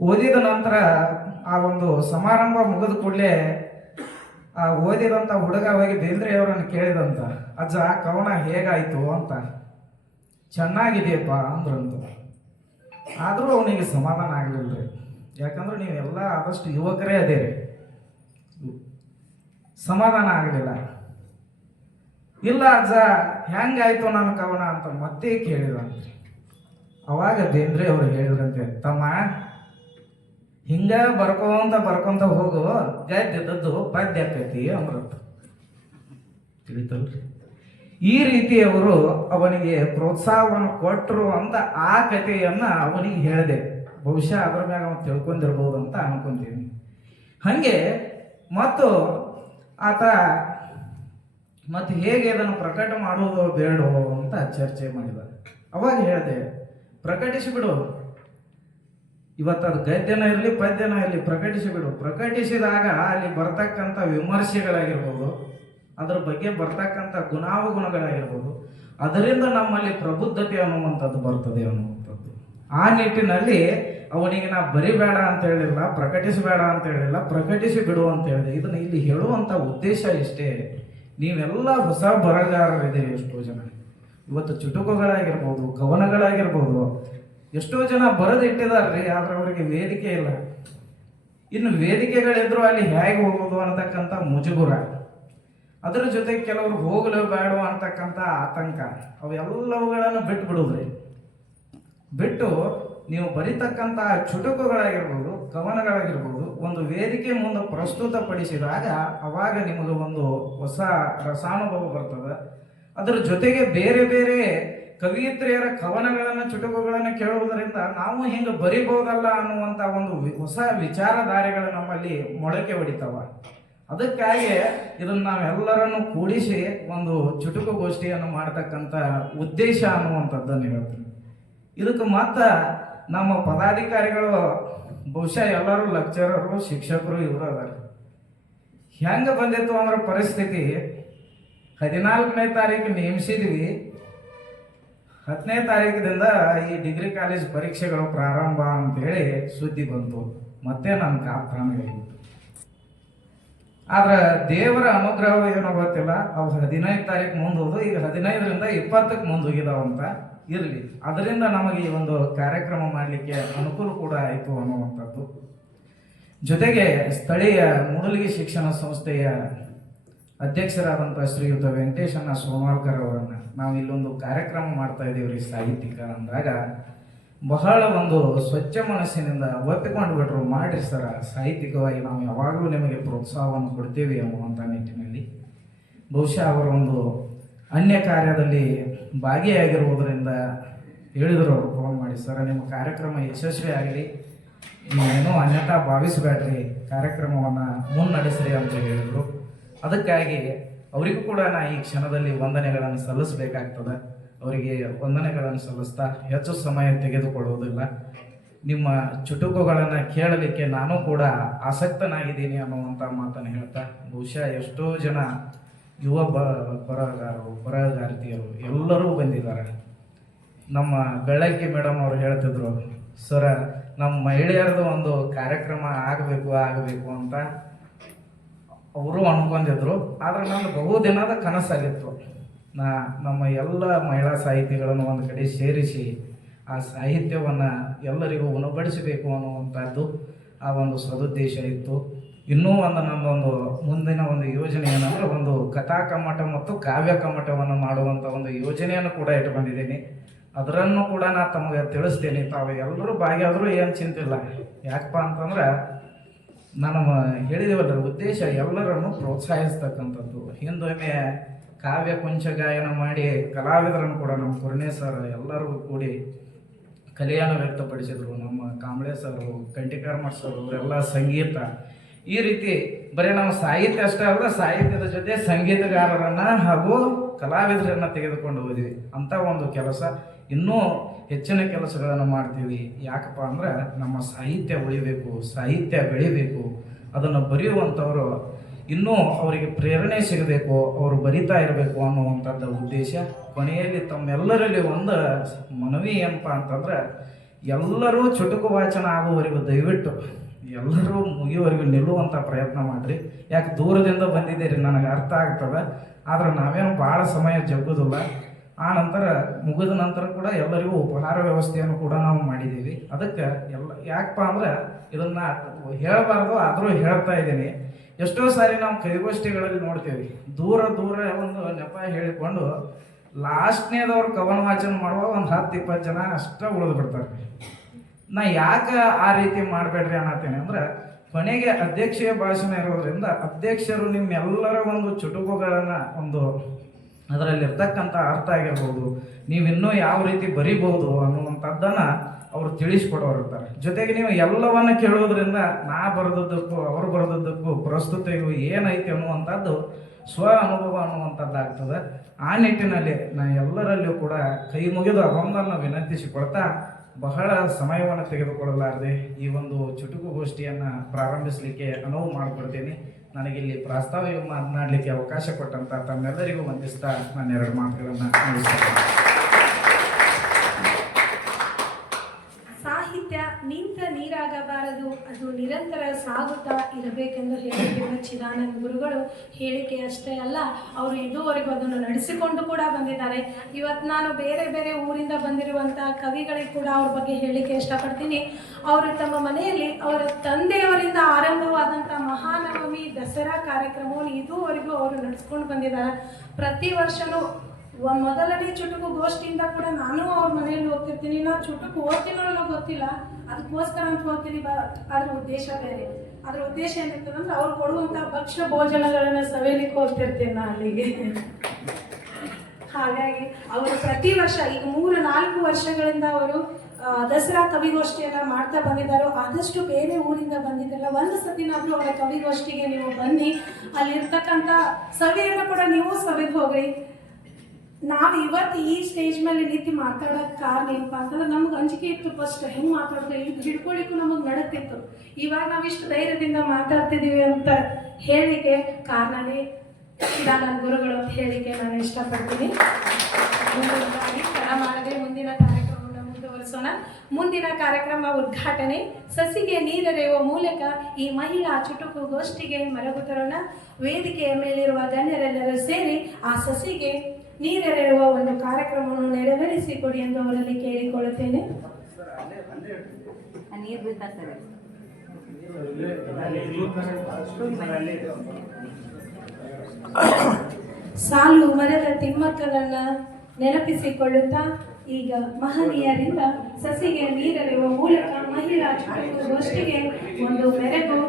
ಓದಿದ ನಂತರ ಆ ಒಂದು ಸಮಾರಂಭ ಮುಗಿದ ಕೂಡಲೇ ಆ ಓದಿದಂಥ ಹುಡುಗ ಹೋಗಿ ಬೇಂದ್ರೆಯವರನ್ನು ಕೇಳಿದಂತ, ಅಜ್ಜ ಕವನ ಹೇಗಾಯ್ತು ಅಂತ. ಚೆನ್ನಾಗಿದೆಯಪ್ಪ ಅಂದ್ರಂತು. ಆದರೂ ಅವನಿಗೆ ಸಮಾಧಾನ ಆಗಲಿಲ್ಲ ರೀ. ಯಾಕಂದ್ರೆ ನೀವೆಲ್ಲ ಆದಷ್ಟು ಯುವಕರೇ ಅದೇರಿ. ಸಮಾಧಾನ ಆಗಲಿಲ್ಲ. ಇಲ್ಲ ಅಜ್ಜ ಹೆಂಗಾಯ್ತು ನನ್ನ ಕವನ ಅಂತ ಮತ್ತೆ ಕೇಳಿದಂತೆ. ಅವಾಗ ಬೇಂದ್ರೆ ಅವರು ಹೇಳಿದ್ರಂತೆ, ತಮ್ಮ ಹಿಂಗ ಬರ್ಕೊಂತ ಹೋಗು, ಗದ್ದೆದದ್ದು ಪದ್ಯ ಆಕೈತಿ ಅಂದ್ರಂತ. ತಿಳಿತಲ್ರಿ? ಈ ರೀತಿ ಅವರು ಅವನಿಗೆ ಪ್ರೋತ್ಸಾಹವನ್ನು ಕೊಟ್ಟರು ಅಂತ ಆ ಕಥೆಯನ್ನ ಅವನಿಗೆ ಹೇಳಿದೆ. ಬಹುಶಃ ಅದ್ರ ಮ್ಯಾಗ ಅವನು ತಿಳ್ಕೊಂಡಿರ್ಬೋದು ಅಂತ ಅನ್ಕೊಂತೀನಿ. ಹಾಗೆ ಮತ್ತು ಆತ ಮತ್ತೆ ಹೇಗೆ ಅದನ್ನು ಪ್ರಕಟ ಮಾಡುವುದು ಬೇಡೋ ಅಂತ ಚರ್ಚೆ ಮಾಡಿದ. ಅವಾಗ ಹೇಳಿದೆ, ಪ್ರಕಟಿಸಿಬಿಡು, ಇವತ್ತು ಅದು ಗದ್ಯನ ಇರಲಿ ಪದ್ಯನ ಇರಲಿ ಪ್ರಕಟಿಸಿಬಿಡು. ಪ್ರಕಟಿಸಿದಾಗ ಅಲ್ಲಿ ಬರ್ತಕ್ಕಂಥ ವಿಮರ್ಶೆಗಳಾಗಿರ್ಬೋದು, ಅದರ ಬಗ್ಗೆ ಬರ್ತಕ್ಕಂಥ ಗುಣಾವಗುಣಗಳಾಗಿರ್ಬೋದು, ಅದರಿಂದ ನಮ್ಮಲ್ಲಿ ಪ್ರಬುದ್ಧತೆ ಅನ್ನುವಂಥದ್ದು ಬರ್ತದೆ ಅನ್ನುವಂಥದ್ದು. ಆ ನಿಟ್ಟಿನಲ್ಲಿ ಅವನಿಗೆ ನಾ ಬರಿಬೇಡ ಅಂತ ಹೇಳಿಲ್ಲ, ಪ್ರಕಟಿಸಬೇಡ ಅಂತ ಹೇಳಿಲ್ಲ, ಪ್ರಕಟಿಸಿ ಬಿಡು ಅಂತ ಹೇಳಿದೆ. ಇದನ್ನು ಇಲ್ಲಿ ಹೇಳುವಂಥ ಉದ್ದೇಶ ಇಷ್ಟೇ. ನೀವೆಲ್ಲ ಹೊಸ ಬರಹಗಾರರಿದೆ. ಎಷ್ಟೋ ಜನ ಇವತ್ತು ಚುಟುಕುಗಳಾಗಿರ್ಬೋದು, ಕವನಗಳಾಗಿರ್ಬೋದು, ಎಷ್ಟೋ ಜನ ಬರೆದಿಟ್ಟಿದಾರ್ರಿ. ಆದ್ರೆ ಅವರಿಗೆ ವೇದಿಕೆ ಇಲ್ಲ. ಇನ್ನು ವೇದಿಕೆಗಳಿದ್ರು ಅಲ್ಲಿ ಹೇಗೆ ಹೋಗೋದು ಅನ್ನತಕ್ಕಂಥ ಮುಜುಗುರ, ಅದರ ಜೊತೆಗೆ ಕೆಲವರು ಹೋಗಲು ಬೇಡ ಅಂತಕ್ಕಂಥ ಆತಂಕ, ಅವೆಲ್ಲವುಗಳನ್ನು ಬಿಟ್ಟು ಬಿಡುದ್ರಿ. ಬಿಟ್ಟು ನೀವು ಬರಿತಕ್ಕಂಥ ಚುಟುಕುಗಳಾಗಿರ್ಬೋದು, ಕವನಗಳಾಗಿರ್ಬೋದು, ಒಂದು ವೇದಿಕೆ ಮುಂದೆ ಪ್ರಸ್ತುತಪಡಿಸಿದಾಗ ಅವಾಗ ನಿಮಗೆ ಒಂದು ಹೊಸ ರಸಾನುಭವ ಬರ್ತದೆ. ಅದರ ಜೊತೆಗೆ ಬೇರೆ ಬೇರೆ ಕವಿಯತ್ರಿಯರ ಕವನಗಳನ್ನು, ಚುಟುಕುಗಳನ್ನು ಕೇಳುವುದರಿಂದ ನಾವು ಹಿಂಗೆ ಬರಿಬಹುದಲ್ಲ ಅನ್ನುವಂಥ ಒಂದು ಹೊಸ ವಿಚಾರಧಾರೆಗಳು ನಮ್ಮಲ್ಲಿ ಮೊಳಕೆ ಹೊಡಿತಾವ. ಅದಕ್ಕಾಗಿ ಇದನ್ನು ನಾವೆಲ್ಲರನ್ನು ಕೂಡಿಸಿ ಒಂದು ಚುಟುಕು ಗೋಷ್ಠಿಯನ್ನು ಮಾಡ್ತಕ್ಕಂಥ ಉದ್ದೇಶ ಅನ್ನುವಂಥದ್ದನ್ನು ಹೇಳ್ತೀನಿ. ಇದಕ್ಕೆ ಮಾತ್ರ ನಮ್ಮ ಪದಾಧಿಕಾರಿಗಳು ಬಹುಶಃ ಎಲ್ಲರೂ ಲೆಕ್ಚರರು, ಶಿಕ್ಷಕರು ಇವರು ಅದಾರ. ಹೆಂಗೆ ಬಂದಿತ್ತು ಅಂದ್ರೆ ಪರಿಸ್ಥಿತಿ, 14ನೇ ತಾರೀಕು ನೇಮಿಸಿದ್ವಿ, 10ನೇ ತಾರೀಕಿನಿಂದ ಈ ಡಿಗ್ರಿ ಕಾಲೇಜ್ ಪರೀಕ್ಷೆಗಳು ಪ್ರಾರಂಭ ಅಂತೇಳಿ ಸುದ್ದಿ ಬಂತು. ಮತ್ತೆ ನನ್ನ ಕಾಪಾಗಿತ್ತು. ಆದ್ರೆ ದೇವರ ಅನುಗ್ರಹ ಏನೋ ಗೊತ್ತಿಲ್ಲ, ಅವು 15 ತಾರೀಕು ಮುಂದೋದು, ಈಗ 15ರಿಂದ 20ಕ್ಕೆ ಮುಂದೋಗಿದಾವಂತ. ಇರಲಿ, ಅದರಿಂದ ನಮಗೆ ಈ ಒಂದು ಕಾರ್ಯಕ್ರಮ ಮಾಡಲಿಕ್ಕೆ ಅನುಕೂಲ ಕೂಡ ಆಯಿತು ಅನ್ನುವಂಥದ್ದು. ಜೊತೆಗೆ ಸ್ಥಳೀಯ ಮೂಡಲಗಿ ಶಿಕ್ಷಣ ಸಂಸ್ಥೆಯ ಅಧ್ಯಕ್ಷರಾದಂಥ ಶ್ರೀಯುತ ವೆಂಕಟೇಶಣ್ಣ ಸೋಮಾಲ್ಕರ್ ಅವರನ್ನು ನಾವು ಇಲ್ಲೊಂದು ಕಾರ್ಯಕ್ರಮ ಮಾಡ್ತಾ ಇದ್ದೀವ್ರಿ ಸಾಹಿತ್ಯಿಕ ಅಂದಾಗ ಬಹಳ ಒಂದು ಸ್ವಚ್ಛ ಮನಸ್ಸಿನಿಂದ ಒಪ್ಪಿಕೊಂಡು ಬಿಟ್ರು, ಮಾಡ್ರಿ ಸರ, ಸಾಹಿತ್ಯಿಕವಾಗಿ ನಾವು ಯಾವಾಗಲೂ ನಿಮಗೆ ಪ್ರೋತ್ಸಾಹವನ್ನು ಕೊಡ್ತೀವಿ ಅನ್ನುವಂಥ ನಿಟ್ಟಿನಲ್ಲಿ. ಬಹುಶಃ ಅವರ ಒಂದು ಅನ್ಯ ಕಾರ್ಯದಲ್ಲಿ ಭಾಗಿಯಾಗಿರುವುದರಿಂದ ಹೇಳಿದರು, ಅವರು ಫೋನ್ ಮಾಡಿ, ಸರ ನಿಮ್ಮ ಕಾರ್ಯಕ್ರಮ ಯಶಸ್ವಿ ಆಗಲಿ, ನೀವೇನೋ ಅನ್ಯತಾ ಭಾವಿಸಬೇಡ್ರಿ, ಕಾರ್ಯಕ್ರಮವನ್ನು ಮುನ್ನಡೆಸ್ರಿ ಅಂತ ಹೇಳಿದರು. ಅದಕ್ಕಾಗಿ ಅವರಿಗೂ ಕೂಡ ನಾ ಈ ಕ್ಷಣದಲ್ಲಿ ವಂದನೆಗಳನ್ನು ಸಲ್ಲಿಸಬೇಕಾಗ್ತದೆ. ಅವರಿಗೆ ವಂದನೆಗಳನ್ನು ಸಲ್ಲಿಸ್ತಾ ಹೆಚ್ಚು ಸಮಯ ತೆಗೆದುಕೊಳ್ಳುವುದಿಲ್ಲ. ನಿಮ್ಮ ಚುಟುಕುಗಳನ್ನು ಕೇಳಲಿಕ್ಕೆ ನಾನು ಕೂಡ ಆಸಕ್ತನಾಗಿದ್ದೀನಿ ಅನ್ನುವಂಥ ಮಾತನ್ನು ಹೇಳ್ತಾ, ಬಹುಶಃ ಎಷ್ಟೋ ಜನ ಯುವ ಬರಹಗಾರರು, ಬರಹಗಾರ್ತಿಯರು ಎಲ್ಲರೂ ಬಂದಿದ್ದಾರೆ. ನಮ್ಮ ಬೆಳಗ್ಗೆ ಮೇಡಮ್ ಅವರು ಹೇಳ್ತಿದ್ರು, ಸರ ನಮ್ಮ ಮಹಿಳೆಯರದು ಒಂದು ಕಾರ್ಯಕ್ರಮ ಆಗಬೇಕು ಅಂತ ಅವರು ಅನ್ಕೊಂಡಿದ್ರು. ಆದರೆ ನನ್ನ ಬಹುದಿನದ ಕನಸಾಗಿತ್ತು, ನಮ್ಮ ಎಲ್ಲ ಮಹಿಳಾ ಸಾಹಿತಿಗಳನ್ನು ಒಂದು ಕಡೆ ಸೇರಿಸಿ ಆ ಸಾಹಿತ್ಯವನ್ನು ಎಲ್ಲರಿಗೂ ಉಣಬಡಿಸಬೇಕು ಅನ್ನುವಂಥದ್ದು ಆ ಒಂದು ಸದುದ್ದೇಶ ಇತ್ತು. ಇನ್ನೂ ನನ್ನೊಂದು ಮುಂದಿನ ಒಂದು ಯೋಜನೆ ಏನಂದರೆ ಒಂದು ಕಥಾ ಕಮ್ಮಟ ಮತ್ತು ಕಾವ್ಯ ಕಮ್ಮಟವನ್ನು ಮಾಡುವಂಥ ಒಂದು ಯೋಜನೆಯನ್ನು ಕೂಡ ಇಟ್ಟು ಬಂದಿದ್ದೀನಿ. ಅದರನ್ನು ಕೂಡ ನಾನು ತಮಗೆ ತಿಳಿಸ್ತೇನೆ. ತಾವು ಎಲ್ಲರೂ ಭಾಗಿಯಾದರೂ ಏನು ಚಿಂತಿಲ್ಲ. ಯಾಕಪ್ಪ ಅಂತಂದ್ರೆ ನಾನು ಹೇಳಿದೇವಲ್ಲ, ಉದ್ದೇಶ ಎಲ್ಲರನ್ನು ಪ್ರೋತ್ಸಾಹಿಸ್ತಕ್ಕಂಥದ್ದು. ಹಿಂದೊಮ್ಮೆ ಕಾವ್ಯ ಕುಂಚ ಗಾಯನ ಮಾಡಿ ಕಲಾವಿದರನ್ನು ಕೂಡ ನಮ್ಮ ಕುರ್ನೆ ಸರ್ ಎಲ್ಲರಿಗೂ ಕೂಡಿ ಕಲೆಯನ್ನು ವ್ಯಕ್ತಪಡಿಸಿದರು. ನಮ್ಮ ಕಾಂಬ್ಳೆ ಸರು, ಕಂಟಿಕರ್ಮಠ್ ಸರ್ ಅವರೆಲ್ಲ ಸಂಗೀತ, ಈ ರೀತಿ ಬರೀ ನಾವು ಸಾಹಿತ್ಯ ಅಷ್ಟೇ ಅಲ್ಲ, ಸಾಹಿತ್ಯದ ಜೊತೆ ಸಂಗೀತಗಾರರನ್ನ ಹಾಗೂ ಕಲಾವಿದರನ್ನ ತೆಗೆದುಕೊಂಡು ಹೋದಿವಿ ಅಂತ ಒಂದು ಕೆಲಸ. ಇನ್ನೂ ಹೆಚ್ಚಿನ ಕೆಲಸಗಳನ್ನು ಮಾಡ್ತೀವಿ. ಯಾಕಪ್ಪ ಅಂದ್ರೆ ನಮ್ಮ ಸಾಹಿತ್ಯ ಉಳಿಬೇಕು, ಸಾಹಿತ್ಯ ಬೆಳಿಬೇಕು, ಅದನ್ನು ಬರೆಯುವಂಥವರು ಇನ್ನೂ ಅವರಿಗೆ ಪ್ರೇರಣೆ ಸಿಗಬೇಕು, ಅವರು ಬರಿತಾ ಇರಬೇಕು ಅನ್ನುವಂಥದ್ದು ಉದ್ದೇಶ. ಕೊನೆಯಲ್ಲಿ ತಮ್ಮೆಲ್ಲರಲ್ಲಿ ಒಂದು ಮನವಿ ಏನಪ್ಪ ಅಂತಂದ್ರೆ, ಎಲ್ಲರೂ ಚುಟುಕು ವಾಚನ ಆಗುವವರೆಗೂ ದಯವಿಟ್ಟು ಎಲ್ಲರೂ ಮುಗಿಯುವವರೆಗೂ ನಿಲ್ಲುವಂಥ ಪ್ರಯತ್ನ ಮಾಡಿರಿ. ಯಾಕೆ ದೂರದಿಂದ ಬಂದಿದ್ದೀರಿ ನನಗೆ ಅರ್ಥ ಆಗ್ತದೆ, ಆದ್ರೆ ನಾವೇನು ಭಾಳ ಸಮಯ ಜಗ್ಗೋದಿಲ್ಲ. ಆ ನಂತರ ಮುಗಿದ ನಂತರ ಕೂಡ ಎಲ್ಲರಿಗೂ ಉಪಹಾರ ವ್ಯವಸ್ಥೆಯನ್ನು ಕೂಡ ನಾವು ಮಾಡಿದ್ದೀವಿ. ಅದಕ್ಕೆ ಯಾಕಪ್ಪ ಅಂದ್ರೆ ಇದನ್ನ ಹೇಳಬಾರ್ದು, ಆದರೂ ಹೇಳ್ತಾ ಇದ್ದೀನಿ. ಎಷ್ಟೋ ಸಾರಿ ನಾವು ಕವಿಗೋಷ್ಠಿಗಳಲ್ಲಿ ನೋಡ್ತೀವಿ, ದೂರ ದೂರ ಒಂದು ನೆಪ ಹೇಳಿಕೊಂಡು ಲಾಸ್ಟ್ನೇದವ್ರು ಕವನ ವಾಚನ ಮಾಡುವಾಗ ಒಂದು 10-20 ಜನ ಅಷ್ಟೇ ಉಳಿದು ಬಿಡ್ತಾರೆ. ನಾ ಯಾಕೆ ಆ ರೀತಿ ಮಾಡಬೇಡ್ರಿ ಅನ್ನತ್ತೇನೆ ಅಂದ್ರೆ, ಕೊನೆಗೆ ಅಧ್ಯಕ್ಷೀಯ ಭಾಷಣ ಇರೋದ್ರಿಂದ ಅಧ್ಯಕ್ಷರು ನಿಮ್ಮೆಲ್ಲರ ಒಂದು ಚುಟುಕುಗಳನ್ನು ಒಂದು ಅದರಲ್ಲಿರ್ತಕ್ಕಂಥ ಅರ್ಥ ಆಗಿರ್ಬೋದು, ನೀವಿನ್ನೂ ಯಾವ ರೀತಿ ಬರಿಬೋದು ಅನ್ನುವಂಥದ್ದನ್ನು ಅವರು ತಿಳಿಸ್ಕೊಡೋರಿರ್ತಾರೆ. ಜೊತೆಗೆ ನೀವು ಎಲ್ಲವನ್ನ ಕೇಳೋದ್ರಿಂದ ನಾ ಬರೆದದ್ದಕ್ಕೂ ಅವರು ಬರೆದದ್ದಕ್ಕೂ ಪ್ರಸ್ತುತಿಗೂ ಏನೈತಿ ಅನ್ನುವಂಥದ್ದು ಸ್ವ ಅನುಭವ ಅನ್ನುವಂಥದ್ದಾಗ್ತದೆ. ಆ ನಿಟ್ಟಿನಲ್ಲಿ ನಾ ಎಲ್ಲರಲ್ಲಿಯೂ ಕೂಡ ಕೈ ಮುಗಿದು ಅದೊಂದನ್ನು ವಿನಂತಿಸಿಕೊಳ್ತಾ, ಬಹಳ ಸಮಯವನ್ನು ತೆಗೆದುಕೊಳ್ಳಲಾರದೆ ಈ ಒಂದು ಚುಟುಕುಗೋಷ್ಠಿಯನ್ನು ಪ್ರಾರಂಭಿಸಲಿಕ್ಕೆ ಅನುವು ಮಾಡಿಕೊಡ್ತೀನಿ. ನನಗಿಲ್ಲಿ ಪ್ರಾಸ್ತಾವಿಕ ಮಾತನಾಡಲಿಕ್ಕೆ ಅವಕಾಶ ಕೊಟ್ಟಂತ ತಮ್ಮೆಲ್ಲರಿಗೂ ವಂದಿಸ್ತಾ ನಾನು 2 ಮಾತುಗಳನ್ನು ಮುಗಿಸ್ತೇನೆ. ಸಾಹಿತ್ಯ ನಿಂತ ನೀರಾಗಬಾರದು, ಅದು ನಿರಂತರ ಸಾಗುತ್ತಾ ಇರಬೇಕೆಂದು ಹೇಳಿರುವ ಚಿದಾನಂದ ಗುರುಗಳು ಹೇಳಿಕೆ ಅಷ್ಟೇ ಅಲ್ಲ, ಅವರು ಇದುವರೆಗೂ ಅದನ್ನು ನಡೆಸಿಕೊಂಡು ಕೂಡ ಬಂದಿದ್ದಾರೆ. ಇವತ್ತು ನಾನು ಬೇರೆ ಬೇರೆ ಊರಿಂದ ಬಂದಿರುವಂಥ ಕವಿಗಳಿಗೆ ಕೂಡ ಅವ್ರ ಬಗ್ಗೆ ಹೇಳಲಿಕ್ಕೆ ಇಷ್ಟಪಡ್ತೀನಿ. ಅವರು ತಮ್ಮ ಮನೆಯಲ್ಲಿ ಅವರ ತಂದೆಯವರಿಂದ ಆರಂಭವಾದಂಥ ಮಹಾನವಮಿ ದಸರಾ ಕಾರ್ಯಕ್ರಮವನ್ನು ಇದುವರೆಗೂ ಅವರು ನಡೆಸ್ಕೊಂಡು ಬಂದಿದ್ದಾರೆ. ಪ್ರತಿ ವರ್ಷವೂ ಮೊದಲನೇ ಚುಟುಕು ಗೋಷ್ಠಿಯಿಂದ ಕೂಡ ನಾನು ಅವ್ರ ಮನೆಯಲ್ಲಿ ಹೋಗ್ತಿರ್ತೀನಿ. ನಾನು ಚುಟುಕು ಓದ್ತೀನೋ ಅನ್ನೋ ಗೊತ್ತಿಲ್ಲ, ಅದಕ್ಕೋಸ್ಕರ ಅಂತ ಹೋಗ್ತೀನಿ. ಅದ್ರ ಉದ್ದೇಶ ಬೇರೆ. ಅದ್ರ ಉದ್ದೇಶ ಏನಿರ್ತದಂದ್ರೆ ಅವ್ರು ಕೊಡುವಂಥ ಭಕ್ಷ್ಯ ಭೋಜನಗಳನ್ನು ಸವಿಯಲಿಕ್ಕೆ ಹೋಗ್ತಿರ್ತೀನಿ ನಾನು ಅಲ್ಲಿಗೆ. ಹಾಗಾಗಿ ಅವರು ಪ್ರತಿ ವರ್ಷ ಈಗ 3-4 ವರ್ಷಗಳಿಂದ ಅವರು ದಸರಾ ಕವಿಗೋಷ್ಠಿಯನ್ನು ಮಾಡ್ತಾ ಬಂದಿದ್ದಾರೋ. ಆದಷ್ಟು ಬೇರೆ ಊರಿಂದ ಬಂದಿದ್ದಲ್ಲ, ಒಂದು ಸತಿನಾದರೂ ಅವರ ಕವಿಗೋಷ್ಠಿಗೆ ನೀವು ಬನ್ನಿ, ಅಲ್ಲಿರ್ತಕ್ಕಂಥ ಸವಿಯನ್ನು ಕೂಡ ನೀವು ಸವಿದು ಹೋಗ್ರಿ. ನಾವು ಇವತ್ತು ಈ ಸ್ಟೇಜ್ ಮೇಲೆ ನಿಂತು ಮಾತಾಡೋಕ್ಕೆ ಕಾರಣ ಏನಪ್ಪ ಅಂತಂದ್ರೆ, ನಮ್ಗೆ ಅಂಜಿಕೆ ಇತ್ತು ಫಸ್ಟ್ ಹೆಂಗೆ ಮಾತಾಡ್ತೀವಿ, ಇದು ಹಿಡ್ಕೊಳ್ಳಿಕ್ಕೂ ನಮಗೆ ನಡುತ್ತಿತ್ತು. ಇವಾಗ ನಾವಿಷ್ಟು ಧೈರ್ಯದಿಂದ ಮಾತಾಡ್ತಿದ್ದೀವಿ ಅಂತ ಹೇಳಿಕೆ ಕಾರಣನೇ ಚಿದಾನಂದ ಗುರುಗಳು ಅಂತ ಹೇಳಿಕೆ ನಾನು ಇಷ್ಟಪಡ್ತೀನಿ. ತಡ ಮಾಡದೆ ಮುಂದಿನ ಕಾರ್ಯಕ್ರಮವನ್ನು ಮುಂದುವರಿಸೋಣ. ಮುಂದಿನ ಕಾರ್ಯಕ್ರಮ ಉದ್ಘಾಟನೆ. ಸಸಿಗೆ ನೀರೆರೆಯುವ ಮೂಲಕ ಈ ಮಹಿಳಾ ಚುಟುಕು ಗೋಷ್ಠಿಗೆ ಮೆರಗು ತರೋಣ. ವೇದಿಕೆಯ ಮೇಲಿರುವ ಗಣ್ಯರೆಲ್ಲರೂ ಸೇರಿ ಆ ಸಸಿಗೆ ನೀರೆರೆಯುವ ಒಂದು ಕಾರ್ಯಕ್ರಮವನ್ನು ನೆರವೇರಿಸಿಕೊಡಿ ಎಂದು ಅವರಲ್ಲಿ ಕೇಳಿಕೊಳ್ಳುತ್ತೇನೆ. ಸಾಲು ಮರದ ತಿಮ್ಮಕ್ಕನನ್ನ ನೆನಪಿಸಿಕೊಳ್ಳುತ್ತಾ ಈಗ ಮಹನೀಯರಿಂದ ಸಸಿಗೆ ನೀರೆರೆಯುವ ಮೂಲಕ ಮಹಿಳಾ ಚುಟುಕು ಗೋಷ್ಠಿಗೆ ಒಂದು ಮೆರಗು.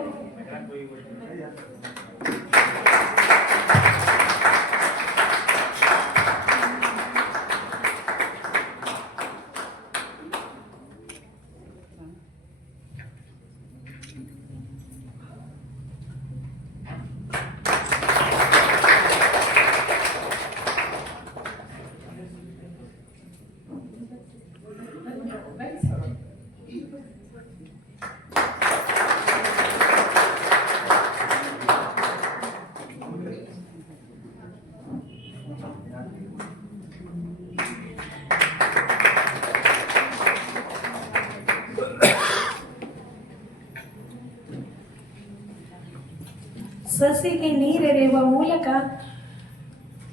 ಸಸಿಗೆ ನೀರೆರೆಯುವ ಮೂಲಕ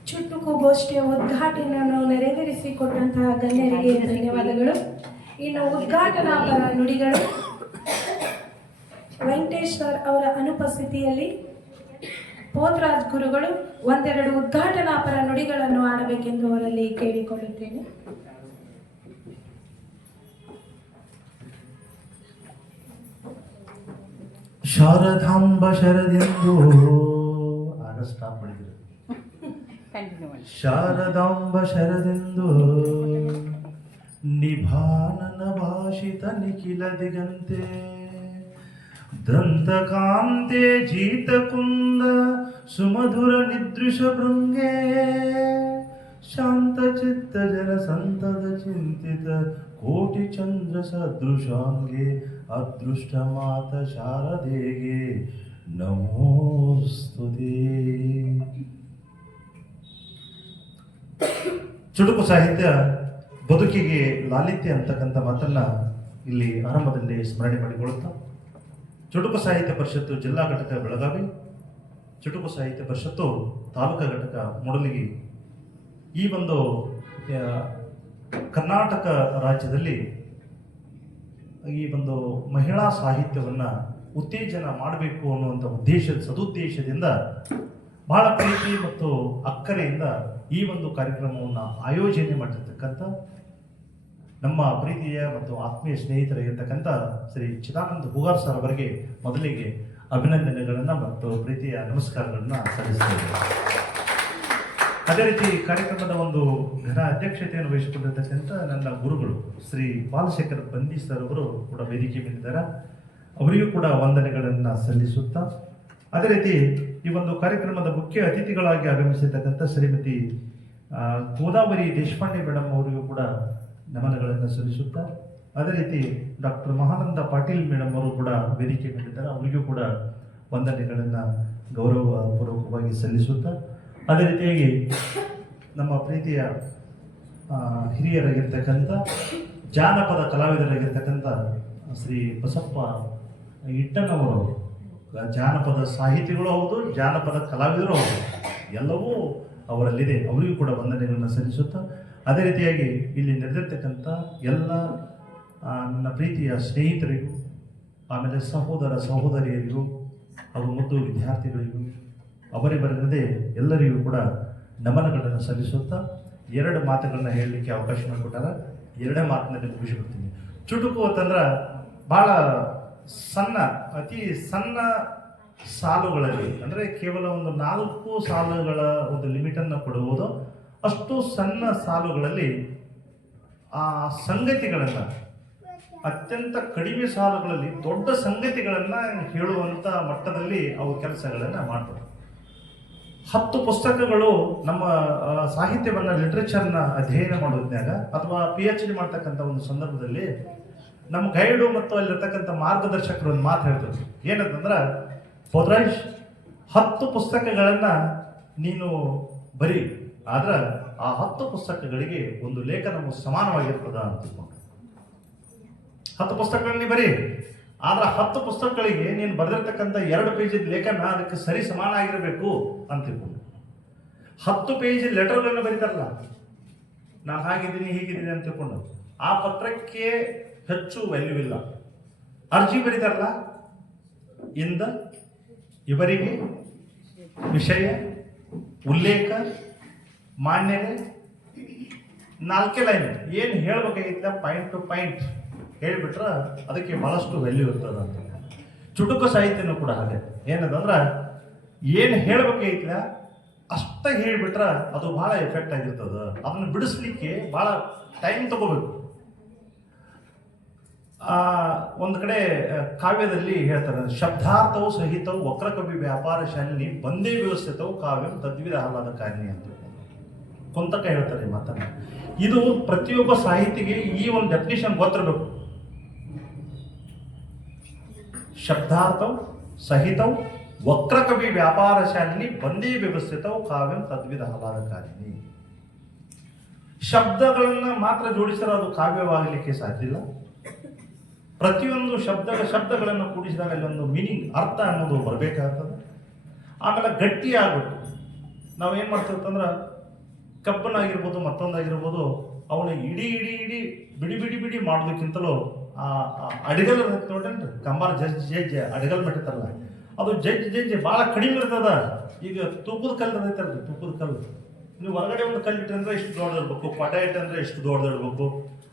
ಚುಟುಕು ಗೋಷ್ಠಿಯ ಉದ್ಘಾಟನೆಯನ್ನು ನೆರವೇರಿಸಿಕೊಟ್ಟಂತಹ ಗಣ್ಯರಿಗೆ ಧನ್ಯವಾದಗಳು. ಇನ್ನು ಉದ್ಘಾಟನಾಪರ ನುಡಿಗಳು ವೆಂಕಟೇಶ್ ಸರ್ ಅವರ ಅನುಪಸ್ಥಿತಿಯಲ್ಲಿ ಪೋತರಾಜ್ ಗುರುಗಳು 1-2 ಉದ್ಘಾಟನಾಪರ ನುಡಿಗಳನ್ನು ಆಡಬೇಕೆಂದು ಅವರಲ್ಲಿ ಕೇಳಿಕೊಳ್ಳುತ್ತೇನೆ. ಶಾರದಾಂಬ ಶರದೆಂದು ಆಗ ಸ್ಟಾಪ್ ಮಾಡಿದ್ರು. ಶಾರದಾಂಬ ಶರದೆಂದು ನಿಭಾನನ ಭಾಷಿತ ನಿಖಿಲ ದಿಗಂತೆ ದಂತಕಾಂತೆ ಜೀತಕುಂದ ಸುಮಧುರ ನಿದೃಶ ಭೃಂಗೆ ಶಾಂತ ಚಿತ್ತ ಜನ ಸಂತದ ಚಿಂತಿತ ಕೋಟಿ ಚಂದ್ರ ಸದೃಶಾಂಗೆ ಅದೃಷ್ಟ ಮಾತ ಶಾರದೆಗೆ ನಮೋಸ್ತುತೆ. ಚುಟುಕು ಸಾಹಿತ್ಯ ಬದುಕಿಗೆ ಲಾಲಿತ್ಯ ಅಂತಕ್ಕಂಥ ಮಾತನ್ನ ಇಲ್ಲಿ ಆರಂಭದಲ್ಲಿ ಸ್ಮರಣೆ ಮಾಡಿಕೊಳ್ಳುತ್ತಾ, ಚುಟುಕು ಸಾಹಿತ್ಯ ಪರಿಷತ್ತು ಜಿಲ್ಲಾ ಘಟಕ ಬೆಳಗಾವಿ, ಚುಟುಕು ಸಾಹಿತ್ಯ ಪರಿಷತ್ತು ತಾಲೂಕಾ ಘಟಕ ಮೂಡಲಗಿ, ಈ ಒಂದು ಕರ್ನಾಟಕ ರಾಜ್ಯದಲ್ಲಿ ಈ ಒಂದು ಮಹಿಳಾ ಸಾಹಿತ್ಯವನ್ನು ಉತ್ತೇಜನ ಮಾಡಬೇಕು ಅನ್ನುವಂಥ ಸದುದ್ದೇಶದಿಂದ ಬಹಳ ಪ್ರೀತಿ ಮತ್ತು ಅಕ್ಕರೆಯಿಂದ ಈ ಒಂದು ಕಾರ್ಯಕ್ರಮವನ್ನು ಆಯೋಜನೆ ಮಾಡಿರ್ತಕ್ಕಂಥ ನಮ್ಮ ಪ್ರೀತಿಯ ಮತ್ತು ಆತ್ಮೀಯ ಸ್ನೇಹಿತರಾಗಿರ್ತಕ್ಕಂಥ ಶ್ರೀ ಚಿದಾನಂದ ಹೂಗಾರ್ ಸರ್ ಅವರಿಗೆ ಮೊದಲಿಗೆ ಅಭಿನಂದನೆಗಳನ್ನು ಮತ್ತು ಪ್ರೀತಿಯ ನಮಸ್ಕಾರಗಳನ್ನು ಸಲ್ಲಿಸ್ತೇವೆ. ಅದೇ ರೀತಿ ಕಾರ್ಯಕ್ರಮದ ಒಂದು ಘನ ಅಧ್ಯಕ್ಷತೆಯನ್ನು ವಹಿಸಿಕೊಂಡಿರ್ತಕ್ಕಂಥ ನನ್ನ ಗುರುಗಳು ಶ್ರೀ ಬಾಲಶೇಖರ್ ಬಂದಿ ಸರ್ ಅವರು ಕೂಡ ವೇದಿಕೆ ಮೇಲಿದ್ದಾರೆ. ಅವರಿಗೂ ಕೂಡ ವಂದನೆಗಳನ್ನು ಸಲ್ಲಿಸುತ್ತಾ, ಅದೇ ರೀತಿ ಈ ಒಂದು ಕಾರ್ಯಕ್ರಮದ ಮುಖ್ಯ ಅತಿಥಿಗಳಾಗಿ ಆಗಮಿಸಿರ್ತಕ್ಕಂಥ ಶ್ರೀಮತಿ ಗೋದಾವರಿ ದೇಶಪಾಂಡೆ ಮೇಡಮ್ ಅವರಿಗೂ ಕೂಡ ನಮನಗಳನ್ನು ಸಲ್ಲಿಸುತ್ತಾ, ಅದೇ ರೀತಿ ಡಾಕ್ಟರ್ ಮಹಾನಂದ ಪಾಟೀಲ್ ಮೇಡಮ್ ಅವರು ಕೂಡ ವೇದಿಕೆ ಮೇಲಿದ್ದಾರೆ. ಅವರಿಗೂ ಕೂಡ ವಂದನೆಗಳನ್ನು ಗೌರವಪೂರ್ವಕವಾಗಿ ಸಲ್ಲಿಸುತ್ತಾ, ಅದೇ ರೀತಿಯಾಗಿ ನಮ್ಮ ಪ್ರೀತಿಯ ಹಿರಿಯರಾಗಿರ್ತಕ್ಕಂಥ ಜಾನಪದ ಕಲಾವಿದರಾಗಿರ್ತಕ್ಕಂಥ ಶ್ರೀ ಬಸಪ್ಪ ಇಟ್ಟನವರು ಜಾನಪದ ಸಾಹಿತಿಗಳು ಹೌದು, ಜಾನಪದ ಕಲಾವಿದರು ಹೌದು, ಎಲ್ಲವೂ ಅವರಲ್ಲಿದೆ. ಅವರಿಗೂ ಕೂಡ ವಂದನೆಗಳನ್ನು ಸಲ್ಲಿಸುತ್ತಾ, ಅದೇ ರೀತಿಯಾಗಿ ಇಲ್ಲಿ ನೆರೆದಿರ್ತಕ್ಕಂಥ ಎಲ್ಲ ನನ್ನ ಪ್ರೀತಿಯ ಸ್ನೇಹಿತರಿಗೂ, ಆಮೇಲೆ ಸಹೋದರ ಸಹೋದರಿಯರಿಗೂ ಹಾಗೂ ಮುದ್ದು ವಿದ್ಯಾರ್ಥಿಗಳಿಗೂ ಅವರಿವರಲ್ಲದೆ ಎಲ್ಲರಿಗೂ ಕೂಡ ನಮನಗಳನ್ನು ಸಲ್ಲಿಸುತ್ತಾ, ಎರಡು ಮಾತುಗಳನ್ನ ಹೇಳಲಿಕ್ಕೆ ಅವಕಾಶ ಮಾಡಿಕೊಟ್ಟಾರ. ಎರಡೇ ಮಾತಿನಲ್ಲಿ ಮುಗಿಸ್ಬಿಡ್ತೀನಿ. ಚುಟುಕು ಅಂತಂದ್ರೆ ಭಾಳ ಸಣ್ಣ, ಅತಿ ಸಣ್ಣ ಸಾಲುಗಳಲ್ಲಿ, ಅಂದರೆ ಕೇವಲ ಒಂದು 4 ಸಾಲುಗಳ ಒಂದು ಲಿಮಿಟನ್ನು ಕೊಡುವುದು, ಅಷ್ಟು ಸಣ್ಣ ಸಾಲುಗಳಲ್ಲಿ ಆ ಸಂಗತಿಗಳನ್ನು, ಅತ್ಯಂತ ಕಡಿಮೆ ಸಾಲುಗಳಲ್ಲಿ ದೊಡ್ಡ ಸಂಗತಿಗಳನ್ನು ಹೇಳುವಂಥ ಮಟ್ಟದಲ್ಲಿ ಅವು ಕೆಲಸಗಳನ್ನು ಮಾಡ್ತವೆ. 10 ಪುಸ್ತಕಗಳು ನಮ್ಮ ಸಾಹಿತ್ಯವನ್ನು, ಲಿಟ್ರೇಚರ್ನ ಅಧ್ಯಯನ ಮಾಡೋದ್ನಾಗ ಅಥವಾ PhD ಮಾಡ್ತಕ್ಕಂಥ ಒಂದು ಸಂದರ್ಭದಲ್ಲಿ ನಮ್ಮ ಗೈಡು ಮತ್ತು ಅಲ್ಲಿರ್ತಕ್ಕಂಥ ಮಾರ್ಗದರ್ಶಕರು ಒಂದು ಮಾತು ಹೇಳ್ತಾರೆ. ಏನಂತಂದ್ರೆ, ಪೋದ್ರಾಜ್ 10 ಪುಸ್ತಕಗಳನ್ನು ನೀನು ಬರೀ, ಆದ್ರೆ ಆ 10 ಪುಸ್ತಕಗಳಿಗೆ ಒಂದು ಲೇಖನವು ಸಮಾನವಾಗಿರ್ತದ ಅಂತ ತಿಳ್ಕೊಂಡು. 10 ಪುಸ್ತಕಗಳನ್ನ ಬರೀ, ಆದ್ರೆ 10 ಪುಸ್ತಕಗಳಿಗೆ ನೀನು ಬರೆದಿರ್ತಕ್ಕಂಥ 2 ಪೇಜಿನ ಲೇಖನ ಅದಕ್ಕೆ ಸರಿ ಸಮಾನ ಆಗಿರಬೇಕು ಅಂತ ತಿಳ್ಕೊಂಡು. 10 ಪೇಜ್ ಲೆಟರ್ಗಳನ್ನ ಬರೀತಾರಲ್ಲ, ನಾನು ಹಾಗಿದ್ದೀನಿ ಹೀಗಿದ್ದೀನಿ ಅಂತ ತಿಳ್ಕೊಂಡು, ಆ ಪತ್ರಕ್ಕೆ ಹೆಚ್ಚು ವ್ಯಾಲ್ಯೂ ಇಲ್ಲ. ಅರ್ಜಿ ಬರೀತಾರಲ್ಲ, ಇಂದ ಇವರಿಗೆ ವಿಷಯ, ಉಲ್ಲೇಖ, ಮಾನ್ಯತೆ, 4 ಲೈನ್ ಏನು ಹೇಳ್ಬೇಕಾಗಿತ್ತ ಪಾಯಿಂಟ್ ಟು ಪಾಯಿಂಟ್ ಹೇಳಿಬಿಟ್ರೆ ಅದಕ್ಕೆ ಬಹಳಷ್ಟು ವ್ಯಾಲ್ಯೂ ಇರ್ತದ ಅಂತ. ಚುಟುಕು ಸಾಹಿತ್ಯನೂ ಕೂಡ ಹಾಗೆ. ಏನದಂದ್ರೆ, ಏನು ಹೇಳ್ಬೇಕಾಗಿತ್ತ ಅಷ್ಟ ಹೇಳಿಬಿಟ್ರೆ ಅದು ಬಹಳ ಎಫೆಕ್ಟ್ ಆಗಿರ್ತದ. ಅದನ್ನು ಬಿಡಿಸ್ಲಿಕ್ಕೆ ಬಹಳ ಟೈಮ್ ತಗೋಬೇಕು. ಒಂದು ಕಡೆ ಕಾವ್ಯದಲ್ಲಿ ಹೇಳ್ತಾರೆ, ಶಬ್ದಾರ್ಥವು ಸಹಿತವು ವಕ್ರಕವಿ ವ್ಯಾಪಾರ ಶಾಲಿನಿ ಬಂದೇ ವ್ಯವಸ್ಥಿತವು ಕಾವ್ಯಂ ತದ್ವಿಧ ಆಹ್ಲಾದಕಾರಿಣಿ ಅಂತ ಕೊಂತಕ ಹೇಳ್ತಾರೆ ಈ ಮಾತನ್ನ. ಇದು ಪ್ರತಿಯೊಬ್ಬ ಸಾಹಿತಿಗೆ ಈ ಒಂದು ಡೆಫಿನಿಷನ್ ಗೊತ್ತಿರಬೇಕು. ಶಬ್ದಾರ್ಥವು ಸಹಿತವು ವಕ್ರಕವಿ ವ್ಯಾಪಾರ ಶಾಲಿನಿ ಬಂದೇ ವ್ಯವಸ್ಥಿತವು ಕಾವ್ಯಂ ತದ್ವಿಧ ಆಹ್ಲಾದಕಾರಿಣಿ. ಶಬ್ದಗಳನ್ನ ಮಾತ್ರ ಜೋಡಿಸಿದ್ರೆ ಅದು ಕಾವ್ಯವಾಗಲಿಕ್ಕೆ ಸಾಧ್ಯ ಇಲ್ಲ. ಪ್ರತಿಯೊಂದು ಶಬ್ದಗಳನ್ನು ಕೂಡಿಸಿದಾಗ ಅಲ್ಲಿ ಒಂದು ಮೀನಿಂಗ್, ಅರ್ಥ ಅನ್ನೋದು ಬರಬೇಕಾಗ್ತದೆ. ಆಮೇಲೆ ಗಟ್ಟಿ ಆಗ್ಬೇಕು. ನಾವೇನು ಮಾಡ್ತಿರ್ತಂದ್ರೆ, ಕಬ್ಬನಾಗಿರ್ಬೋದು ಮತ್ತೊಂದಾಗಿರ್ಬೋದು, ಅವನು ಇಡೀ ಬಿಡಿ ಬಿಡಿ ಬಿಡಿ ಮಾಡೋದಕ್ಕಿಂತಲೂ ಅಡಿಗಲ್ ನೋಡ್ರಿ, ಕಂಬಾರ ಜಜ್ಜಿ ಅಡಿಗಲ್ ಬಿಟ್ಟಿರ್ತಾರಲ್ಲ, ಅದು ಜಜ್ಜಿ ಭಾಳ ಕಡಿಮೆ ಇರ್ತದ. ಈಗ ತೂಕದ ಕಲ್ಲು ಇರ್ತೈತಲ್ರಿ, ತೂಕದ ಕಲ್ಲು ನೀವು ಹೊರಗಡೆ ಒಂದು ಕಲ್ಲು ಇಟ್ಟಂದ್ರೆ ಇಷ್ಟು ದೊಡ್ಡದಿರ್ಬೇಕು, ಪಟ ಇಟ್ಟಂದ್ರೆ ಇಷ್ಟು ದೊಡ್ಡದಿರ್ಬೇಕು.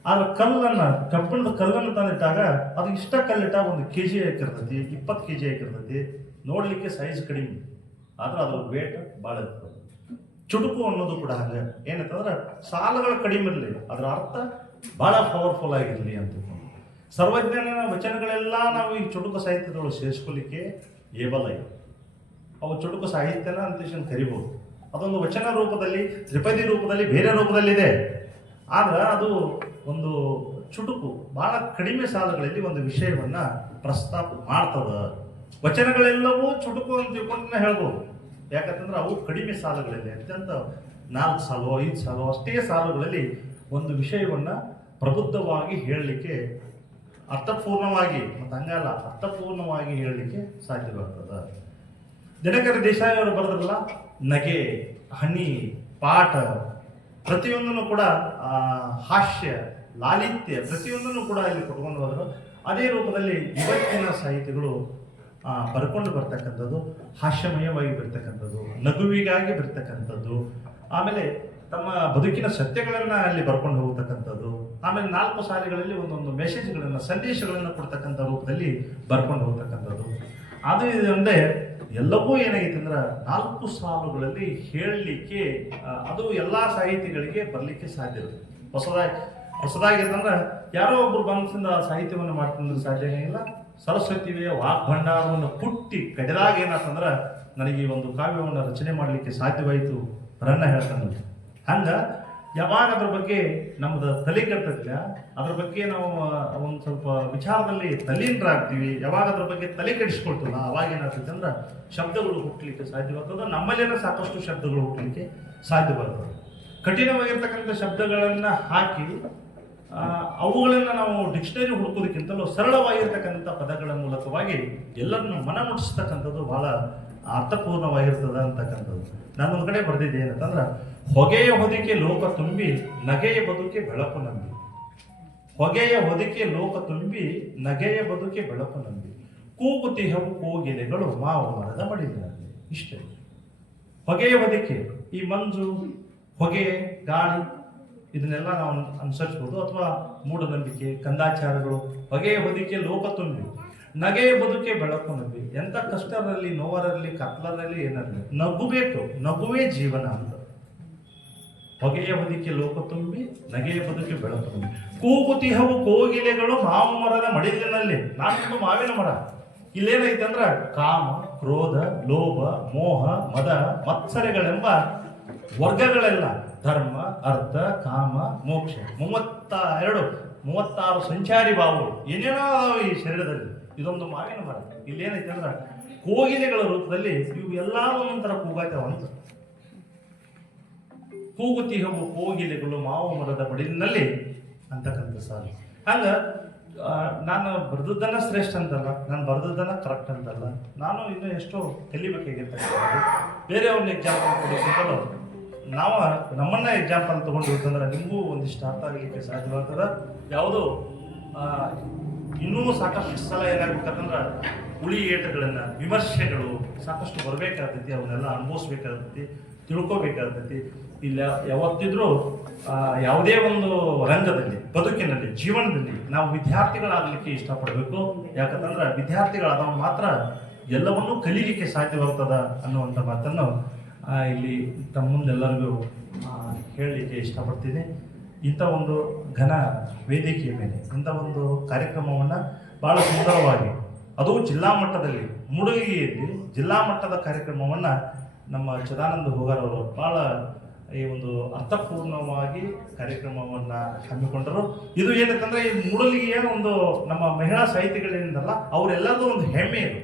ಆದ್ರೆ ಕಲ್ಲನ್ನು, ಕಬ್ಬಿಣದ ಕಲ್ಲನ್ನು ತಂದಿಟ್ಟಾಗ ಅದು ಇಷ್ಟ ಕಲ್ಲಿಟ್ಟಾಗ 1 kg ಹಾಕಿರ್ತೈತಿ, 20 kg ಹಾಕಿರ್ತೈತಿ. ನೋಡ್ಲಿಕ್ಕೆ ಸೈಜ್ ಕಡಿಮೆ, ಆದ್ರೆ ಅದ್ರ ವೇಟ್ ಭಾಳ ಇರ್ತದೆ. ಚುಟುಕು ಅನ್ನೋದು ಕೂಡ ಹಂಗೆ. ಏನಂತಂದ್ರೆ, ಸಾಲುಗಳು ಕಡಿಮೆ ಇರಲಿ, ಅದರ ಅರ್ಥ ಭಾಳ ಪವರ್ಫುಲ್ ಆಗಿರಲಿ ಅಂತ. ಸರ್ವಜ್ಞನ ವಚನಗಳೆಲ್ಲ ನಾವು ಈ ಚುಟುಕು ಸಾಹಿತ್ಯದೊಳಗೆ ಸೇರಿಸ್ಕೊಳ್ಳಿಕ್ಕೆ ಏಬಲ್ ಆಗಿದೆ. ಅವು ಚುಟುಕು ಸಾಹಿತ್ಯನ ಅಂತ ಕರಿಬೋದು. ಅದೊಂದು ವಚನ ರೂಪದಲ್ಲಿ, ತ್ರಿಪದಿ ರೂಪದಲ್ಲಿ, ಬೇರೆ ರೂಪದಲ್ಲಿದೆ. ಆದ್ರೆ ಅದು ಒಂದು ಚುಟುಕು ಬಹಳ ಕಡಿಮೆ ಸಾಲುಗಳಲ್ಲಿ ಒಂದು ವಿಷಯವನ್ನ ಪ್ರಸ್ತಾಪ ಮಾಡ್ತದ. ವಚನಗಳೆಲ್ಲವೂ ಚುಟುಕು ಅಂತ ತಿಳ್ಕೊಂಡು ಹೇಳ್ಬೋದು. ಯಾಕಂತಂದ್ರೆ ಅವು ಕಡಿಮೆ ಸಾಲುಗಳಲ್ಲಿ, ಅತ್ಯಂತ 4 ಸಾಲು 5 ಸಾಲು ಅಷ್ಟೇ ಸಾಲುಗಳಲ್ಲಿ ಒಂದು ವಿಷಯವನ್ನ ಪ್ರಬುದ್ಧವಾಗಿ ಹೇಳಲಿಕ್ಕೆ, ಅರ್ಥಪೂರ್ಣವಾಗಿ ಮತ್ತು ಹಂಗಲ್ಲ ಅರ್ಥಪೂರ್ಣವಾಗಿ ಹೇಳಲಿಕ್ಕೆ ಸಾಧ್ಯವಾಗ್ತದ. ದಿನಕರ ದೇಸಾಯಿ ಅವರು ಬರೆದ್ರಲ್ಲ, ನಗೆ, ಹನಿ, ಪಾಠ ಪ್ರತಿಯೊಂದನ್ನು ಕೂಡ ಹಾಸ್ಯ, ಲಾಲಿತ್ಯ ಪ್ರತಿಯೊಂದನ್ನು ಕೂಡ ಇಲ್ಲಿ ಕೊಟ್ಕೊಂಡು ಹೋದರು. ಅದೇ ರೂಪದಲ್ಲಿ ಇವತ್ತಿನ ಸಾಹಿತಿಗಳು ಬರ್ಕೊಂಡು ಬರ್ತಕ್ಕಂಥದ್ದು ಹಾಸ್ಯಮಯವಾಗಿ ಬರ್ತಕ್ಕಂಥದ್ದು, ನಗುವಿಗಾಗಿ ಬರ್ತಕ್ಕಂಥದ್ದು, ಆಮೇಲೆ ತಮ್ಮ ಬದುಕಿನ ಸತ್ಯಗಳನ್ನ ಅಲ್ಲಿ ಬರ್ಕೊಂಡು ಹೋಗ್ತಕ್ಕಂಥದ್ದು, ಆಮೇಲೆ 4 ಸಾಲಿಗಳಲ್ಲಿ ಒಂದೊಂದು ಮೆಸೇಜ್ಗಳನ್ನ, ಸಂದೇಶಗಳನ್ನು ಕೊಡ್ತಕ್ಕಂಥ ರೂಪದಲ್ಲಿ ಬರ್ಕೊಂಡು ಹೋಗ್ತಕ್ಕಂಥದ್ದು. ಅದು ಅಂದರೆ ಎಲ್ಲವೂ ಏನಾಗೈತೆ ಅಂದ್ರೆ 4 ಸಾಲುಗಳಲ್ಲಿ ಹೇಳಲಿಕ್ಕೆ ಅದು ಎಲ್ಲ ಸಾಹಿತಿಗಳಿಗೆ ಬರಲಿಕ್ಕೆ ಸಾಧ್ಯ ಇರುತ್ತೆ. ಹೊಸದಾಗಿ ಅಂತಂದ್ರೆ ಯಾರೋ ಒಬ್ರು ಮನಸ್ಸಿಂದ ಸಾಹಿತ್ಯವನ್ನು ಮಾಡ್ಕೊಂಡ್ರೆ ಸಾಧ್ಯ ಇಲ್ಲ. ಸರಸ್ವತಿಯ ವಾಗ್ಭಂಡಾರವನ್ನು ಪುಟ್ಟಿ ಕಡೆದಾಗ ಏನಾತಂದ್ರೆ ನನಗೆ ಈ ಒಂದು ಕಾವ್ಯವನ್ನು ರಚನೆ ಮಾಡಲಿಕ್ಕೆ ಸಾಧ್ಯವಾಯಿತು ರನ್ನ ಹೇಳ್ತಾನೆ. ಹಂಗ ಯಾವಾಗ ಅದ್ರ ಬಗ್ಗೆ ನಮ್ದು ತಲೆ ಕೆಡ್ತೈತಿಲ್ಲ, ಅದ್ರ ಬಗ್ಗೆ ನಾವು ಒಂದು ಸ್ವಲ್ಪ ವಿಚಾರದಲ್ಲಿ ತಲ್ಲೀನರಾಗ್ತೀವಿ, ಯಾವಾಗ ಅದ್ರ ಬಗ್ಗೆ ತಲೆ ಕೆಡಿಸ್ಕೊಳ್ತೀವಲ್ಲ ಅವಾಗ ಏನಾಗ್ತೈತೆ ಅಂದ್ರೆ ಶಬ್ದಗಳು ಹುಟ್ಟಲಿಕ್ಕೆ ಸಾಧ್ಯವಾಗ್ತದೆ. ನಮ್ಮಲ್ಲೇನೋ ಸಾಕಷ್ಟು ಶಬ್ದಗಳು ಹುಟ್ಟಲಿಕ್ಕೆ ಸಾಧ್ಯವಾಗ್ತದೆ. ಕಠಿಣವಾಗಿರ್ತಕ್ಕಂಥ ಶಬ್ದಗಳನ್ನು ಹಾಕಿ ಅವುಗಳನ್ನು ನಾವು ಡಿಕ್ಷನರಿ ಹುಡುಕೋದಕ್ಕಿಂತಲೂ ಸರಳವಾಗಿರ್ತಕ್ಕಂಥ ಪದಗಳ ಮೂಲಕವಾಗಿ ಎಲ್ಲರನ್ನು ಮನ ಮುಟ್ಟಿಸ್ತಕ್ಕಂಥದ್ದು ಬಹಳ ಅರ್ಥಪೂರ್ಣವಾಗಿರ್ತದೆ ಅಂತಕ್ಕಂಥದ್ದು. ನಾನೊಂದು ಕಡೆ ಬರೆದಿದ್ದೆ ಏನಂತಂದ್ರೆ, ಹೊಗೆಯ ಹೊದಿಕೆ ಲೋಕ ತುಂಬಿ ನಗೆಯ ಬದುಕೆ ಬೆಳಕು ನಂಬಿ. ಹೊಗೆಯ ಹೊದಿಕೆ ಲೋಕ ತುಂಬಿ ನಗೆಯ ಬದುಕೆ ಬೆಳಕು ನಂಬಿ, ಕೂಗುತಿಹವು ಕೋಗಿಲೆಗಳು ಮಾವು ಮರದ ಮಡಿಲಿನಲ್ಲಿ. ಇಷ್ಟೇ ಹೊಗೆಯ ಹೊದಿಕೆ. ಈ ಮಂಜು, ಹೊಗೆ, ಗಾಳಿ ಇದನ್ನೆಲ್ಲ ನಾವು ಅನುಸರಿಸ್ಬೋದು. ಅಥವಾ ಮೂಢನಂಬಿಕೆ, ಕಂದಾಚಾರಗಳು. ಹೊಗೆಯ ಹೊದಿಕೆ ಲೋಕ ತುಂಬಿ ನಗೆಯ ಬದುಕೆ ಬೆಳಕು ನಂಬಿ. ಎಂಥ ಕಷ್ಟರಲ್ಲಿ, ನೋವರಲ್ಲಿ, ಕತ್ಲರಲ್ಲಿ ಏನಲ್ಲಿ ನಗುಬೇಕು, ನಗುವೇ ಜೀವನ ಅಂತ. ಹೊಗೆಯ ಹೊದಿಕೆ ಲೋಕ ತುಂಬಿ ನಗೆಯ ಬದುಕೆ ಬೆಳಕು ನಂಬಿ, ಕೂಗುತಿಹವು ಕೋಗಿಲೆಗಳು ಮಾವು ಮರದ ಮಡಿಲಿನಲ್ಲಿ. ನಾನೊಂದು ಮಾವಿನ ಮರ. ಇಲ್ಲೇನೈತೆ ಅಂದ್ರ ಕಾಮ, ಕ್ರೋಧ, ಲೋಭ, ಮೋಹ, ಮದ, ಮತ್ಸರಗಳೆಂಬ ವರ್ಗಗಳೆಲ್ಲ ಧರ್ಮ, ಅರ್ಥ, ಕಾಮ, ಮೋಕ್ಷ 36 ಸಂಚಾರಿ ಭಾವಗಳು ಏನೇನೋ ಅದಾವ ಈ ಶರೀರದಲ್ಲಿ. ಇದೊಂದು ಮಾವಿನ ಮರ. ಇಲ್ಲೇನೈತೆ ಅಂದ್ರ ಕೋಗಿಲೆಗಳ ರೂಪದಲ್ಲಿ ಇವು ಎಲ್ಲ ಒಂದೊಂಥರ ಕೂಗಾಯ್ತಾವಂತ. ಕೂಗುತಿಹವು ಕೋಗಿಲೆಗಳು ಮಾವು ಮರದ ಬಡಿಲಿನಲ್ಲಿ ಅಂತಕ್ಕಂಥ ಸಾಲು. ಹಂಗ ನಾನು ಬರೆದದ್ದನ್ನ ಶ್ರೇಷ್ಠ ಅಂತಲ್ಲ, ನಾನು ಬರೆದದ್ದನ್ನ ಕರೆಕ್ಟ್ ಅಂತಲ್ಲ, ನಾನು ಇನ್ನೂ ಎಷ್ಟೋ ಕಲಿಬೇಕಾಗಿರ್ತಕ್ಕಂಥದ್ದು. ಬೇರೆಯವ್ರನ್ನ ಎಕ್ಸಾಂಪಲ್ ಕೊಡೋಕ್ಕಿಂತಲೂ ನಾವು ನಮ್ಮನ್ನ ಎಕ್ಸಾಂಪಲ್ ತಗೊಂಡಿರ್ತಂದ್ರೆ ನಿಮಗೂ ಒಂದಿಷ್ಟು ಅರ್ಥ ಆಗಲಿಕ್ಕೆ ಸಾಧ್ಯವಾಗ್ತದ. ಯಾವುದೋ ಇನ್ನೂ ಸಾಕಷ್ಟು ಸಲ ಏನಾಗ್ಬೇಕಂತಂದ್ರೆ ಉಳಿ ಏಟುಗಳನ್ನ, ವಿಮರ್ಶೆಗಳು ಸಾಕಷ್ಟು ಬರಬೇಕಾಗ್ತೈತಿ. ಅವನ್ನೆಲ್ಲ ಅನುಭವಿಸ್ಬೇಕಾಗ್ತೈತಿ, ತಿಳ್ಕೊಬೇಕಾಗ್ತೈತಿ. ಇಲ್ಲ ಯಾವತ್ತಿದ್ರೂ ಯಾವುದೇ ಒಂದು ರಂಗದಲ್ಲಿ, ಬದುಕಿನಲ್ಲಿ, ಜೀವನದಲ್ಲಿ ನಾವು ವಿದ್ಯಾರ್ಥಿಗಳಾಗಲಿಕ್ಕೆ ಇಷ್ಟಪಡಬೇಕು. ಯಾಕಂತಂದ್ರೆ ವಿದ್ಯಾರ್ಥಿಗಳಾದವ ಮಾತ್ರ ಎಲ್ಲವನ್ನೂ ಕಲೀಲಿಕ್ಕೆ ಸಾಧ್ಯವಾಗ್ತದ ಅನ್ನುವಂಥ ಮಾತನ್ನು ಇಲ್ಲಿ ತಮ್ಮ ಮುಂದೆಲ್ಲರಿಗೂ ಹೇಳಲಿಕ್ಕೆ ಇಷ್ಟಪಡ್ತೀನಿ. ಇಂಥ ಒಂದು ಘನ ವೇದಿಕೆಯ ಮೇಲೆ ಇಂಥ ಒಂದು ಕಾರ್ಯಕ್ರಮವನ್ನು ಭಾಳ ಸುಂದರವಾಗಿ, ಅದು ಜಿಲ್ಲಾ ಮಟ್ಟದಲ್ಲಿ, ಮೂಡಲಗಿಯಲ್ಲಿ ಜಿಲ್ಲಾ ಮಟ್ಟದ ಕಾರ್ಯಕ್ರಮವನ್ನು ನಮ್ಮ ಚಿದಾನಂದ ಹೋಗಾರ್ ಅವರು ಭಾಳ ಈ ಒಂದು ಅರ್ಥಪೂರ್ಣವಾಗಿ ಕಾರ್ಯಕ್ರಮವನ್ನು ಹಮ್ಮಿಕೊಂಡರು. ಇದು ಏನಂತಂದ್ರೆ ಈ ಮೂಡಲಗಿಯ ಒಂದು ನಮ್ಮ ಮಹಿಳಾ ಸಾಹಿತಿಗಳಿಂದಲ್ಲ, ಅವರೆಲ್ಲರದು ಒಂದು ಹೆಮ್ಮೆ ಇದು.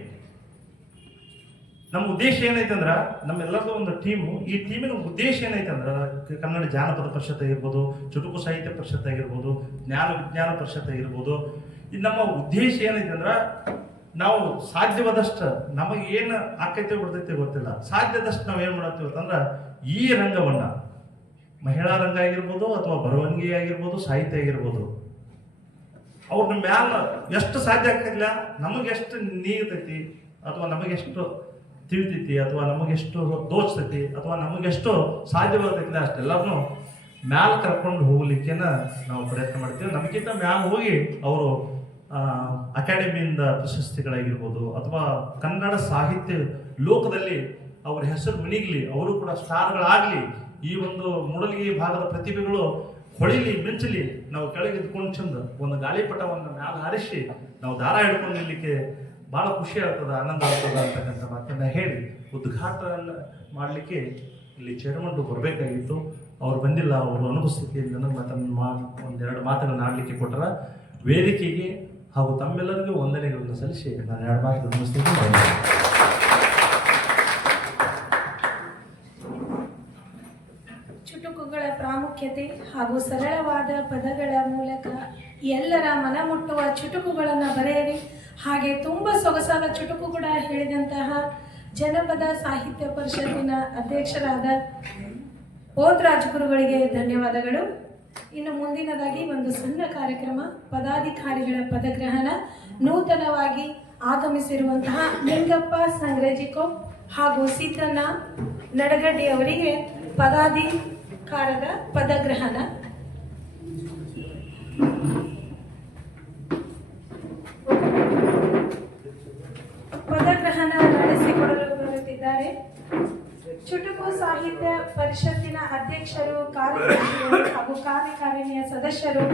ನಮ್ಮ ಉದ್ದೇಶ ಏನೈತೆ ಅಂದ್ರೆ, ನಮ್ಮೆಲ್ಲರದು ಒಂದು ಟೀಮು. ಈ ಟೀಮಿನ ಉದ್ದೇಶ ಏನೈತೆ ಅಂದ್ರೆ, ಕನ್ನಡ ಜಾನಪದ ಪರಿಷತ್ ಆಗಿರ್ಬೋದು, ಚುಟುಕು ಸಾಹಿತ್ಯ ಪರಿಷತ್ ಆಗಿರ್ಬೋದು, ಜ್ಞಾನ ವಿಜ್ಞಾನ ಪರಿಷತ್ ಆಗಿರ್ಬೋದು. ಇದು ನಮ್ಮ ಉದ್ದೇಶ ಏನೈತೆ ಅಂದ್ರೆ, ನಾವು ಸಾಧ್ಯವಾದಷ್ಟು ನಮಗೆ ಏನು ಆಕೈತೆ ಬಿಡ್ತೈತೆ ಗೊತ್ತಿಲ್ಲ, ಸಾಧ್ಯದಷ್ಟು ನಾವು ಏನು ಮಾಡತ್ತೀವಿ ಅಂತಂದ್ರೆ ಈ ರಂಗವನ್ನ, ಮಹಿಳಾ ರಂಗ ಆಗಿರ್ಬೋದು ಅಥವಾ ಬರವಣಿಗೆ ಆಗಿರ್ಬೋದು, ಸಾಹಿತ್ಯ ಆಗಿರ್ಬೋದು, ಅವ್ರನ್ನ ಮ್ಯಾಲ ಎಷ್ಟು ಸಾಧ್ಯ ಆಗ್ತಿಲ್ಲ, ನಮಗೆಷ್ಟು ನೀಗ್ತೈತಿ ಅಥವಾ ನಮಗೆಷ್ಟು ತಿಳಿತೈತಿ ಅಥವಾ ನಮಗೆಷ್ಟು ತೋಚ್ತೈತಿ ಅಥವಾ ನಮಗೆಷ್ಟು ಸಾಧ್ಯವಾಗ್ತೈತಿ ಅಷ್ಟೆಲ್ಲರನ್ನು ಮ್ಯಾಲ ಕರ್ಕೊಂಡು ಹೋಗ್ಲಿಕ್ಕೆನ ನಾವು ಪ್ರಯತ್ನ ಮಾಡ್ತೀವಿ. ನಮಗಿಂತ ಮ್ಯಾಲ ಹೋಗಿ ಅವರು ಅಕಾಡೆಮಿಯಿಂದ ಪ್ರಶಸ್ತಿಗಳಾಗಿರ್ಬೋದು ಅಥವಾ ಕನ್ನಡ ಸಾಹಿತ್ಯ ಲೋಕದಲ್ಲಿ ಅವರ ಹೆಸರು ಮಿಣಿಗ್ಲಿ, ಅವರು ಕೂಡ ಸ್ಟಾರ್ಗಳಾಗಲಿ, ಈ ಒಂದು ಮೂಡಲಗಿ ಭಾಗದ ಪ್ರತಿಭೆಗಳು ಹೊಳಿಲಿ ಮಿಂಚಲಿ, ನಾವು ಕೆಳಗೆ ಇದ್ಕೊಂಡು ಚಂದ ಒಂದು ಗಾಳಿಪಟವನ್ನು ಮ್ಯಾಲ ಹಾರಿಸಿ ನಾವು ದಾರ ಹಿಡ್ಕೊಂಡು ನಿಲ್ಲಲಿಕ್ಕೆ ಭಾಳ ಖುಷಿ ಆಗ್ತದೆ, ಆನಂದ ಆಗ್ತದೆ ಅಂತಕ್ಕಂಥ ಮಾತನ್ನ ಹೇಳಿ ಉದ್ಘಾಟನೆ ಮಾಡಲಿಕ್ಕೆ ಇಲ್ಲಿ ಚೇರ್ಮನ್ರು ಬರಬೇಕಾಗಿತ್ತು. ಅವ್ರು ಬಂದಿಲ್ಲ. ಅವರು ಅನುಪಸ್ಥಿತಿಯಲ್ಲಿ ನನಗೆ ಒಂದೆರಡು ಮಾತುಗಳನ್ನ ಆಡಲಿಕ್ಕೆ ಕೊಟ್ಟರ ವೇದಿಕೆಗೆ ಹಾಗೂ ತಮ್ಮೆಲ್ಲರಿಗೂ ವಂದನೆಗಳನ್ನು ಸಲ್ಲಿಸಿ ನಾನು 2 ಮಾತುಗಳು ಮುಗಿಸ್ತೀನಿ. ಚುಟುಕುಗಳ ಪ್ರಾಮುಖ್ಯತೆ ಹಾಗೂ ಸರಳವಾದ ಪದಗಳ ಮೂಲಕ ಎಲ್ಲರ ಮನ ಮುಟ್ಟುವ ಚುಟುಕುಗಳನ್ನು ಬರೆಯಿರಿ. ಹಾಗೆ ತುಂಬ ಸೊಗಸಾದ ಚುಟುಕು ಕೂಡ ಹೇಳಿದಂತಹ ಜನಪದ ಸಾಹಿತ್ಯ ಪರಿಷತ್ತಿನ ಅಧ್ಯಕ್ಷರಾದ ಓದ್ರಾಜ್ ಗುರುಗಳಿಗೆ ಧನ್ಯವಾದಗಳು. ಇನ್ನು ಮುಂದಿನದಾಗಿ ಒಂದು ಸಣ್ಣ ಕಾರ್ಯಕ್ರಮ, ಪದಾಧಿಕಾರಿಗಳ ಪದಗ್ರಹಣ. ನೂತನವಾಗಿ ಆಗಮಿಸಿರುವಂತಹ ನಿಂಗಪ್ಪ ಸಂಗ್ರಜಿಕೋ ಹಾಗೂ ಸಿದ್ದಣ್ಣ ನಡಗಡ್ಡಿ ಅವರಿಗೆ ಪದಾಧಿಕಾರದ ಪದಗ್ರಹಣ. ಪದಗ್ರಹಣ ನಡೆಸಿಕೊಡಲು ಬರುತ್ತಿದ್ದಾರೆ ಚುಟುಕು ಸಾಹಿತ್ಯ ಪರಿಷತ್ತಿನ ಅಧ್ಯಕ್ಷರು, ಕಾರ್ಯದರ್ಶಿಗಳು ಹಾಗೂ ಕಾರ್ಯಕಾರಿಣಿಯ ಸದಸ್ಯರು.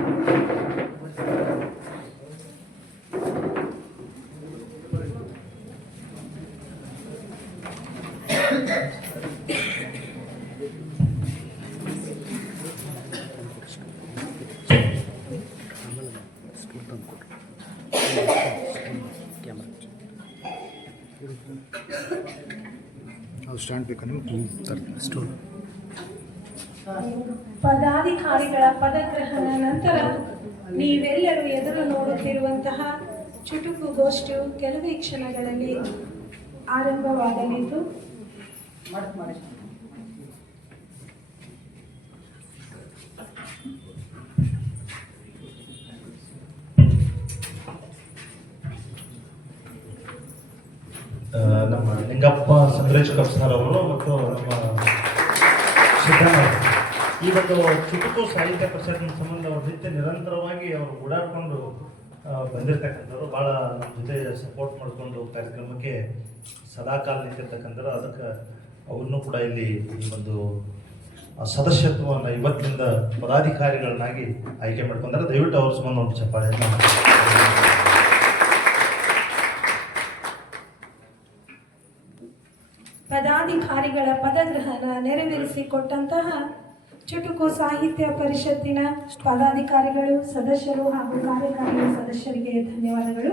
ಪದಾಧಿಕಾರಿಗಳ ಪದಗ್ರಹಣ ನಂತರ ನೀವೆಲ್ಲರೂ ಎದುರು ನೋಡುತ್ತಿರುವಂತಹ ಚುಟುಕು ಗೋಷ್ಠಿಯು ಕೆಲವೇ ಕ್ಷಣಗಳಲ್ಲಿ ಆರಂಭವಾಗಲಿದ್ದು ನಮ್ಮ ಲಿಂಗಪ್ಪ ಸಂಗ್ರೇಶ್ ಸರ್ ಅವರು ಮತ್ತು ನಮ್ಮ ಸಿದ್ದಣ್ಣ ಈ ಒಂದು ಚುಟುಕು ಸಾಹಿತ್ಯ ಪರಿಷತ್ತಿನ ಸಂಬಂಧ ಅವ್ರ ಜೊತೆ ನಿರಂತರವಾಗಿ ಅವರು ಓಡಾಡಿಕೊಂಡು ಬಂದಿರತಕ್ಕಂಥವ್ರು, ಭಾಳ ನಮ್ಮ ಜೊತೆ ಸಪೋರ್ಟ್ ಮಾಡಿಕೊಂಡು ಕಾರ್ಯಕ್ರಮಕ್ಕೆ ಸದಾಕಾಲ ನಿಂತಿರ್ತಕ್ಕಂಥವ್ರು. ಅದಕ್ಕೆ ಅವ್ರನ್ನೂ ಕೂಡ ಇಲ್ಲಿ ಈ ಒಂದು ಸದಸ್ಯತ್ವವನ್ನು ಇವತ್ತಿನಿಂದ ಪದಾಧಿಕಾರಿಗಳನ್ನಾಗಿ ಆಯ್ಕೆ ಮಾಡ್ಕೊಂಡ್ರೆ ದಯವಿಟ್ಟು ಅವ್ರ ಸಂಬಂಧ ಒಂದು ಚಪ್ಪಾಳೆಯನ್ನು. ಪದಾಧಿಕಾರಿಗಳ ಪದಗ್ರಹಣ ನೆರವೇರಿಸಿಕೊಟ್ಟಂತಹ ಚುಟುಕು ಸಾಹಿತ್ಯ ಪರಿಷತ್ತಿನ ಪದಾಧಿಕಾರಿಗಳು, ಸದಸ್ಯರು ಹಾಗೂ ಕಾರ್ಯಕಾರಿ ಸದಸ್ಯರಿಗೆ ಧನ್ಯವಾದಗಳು.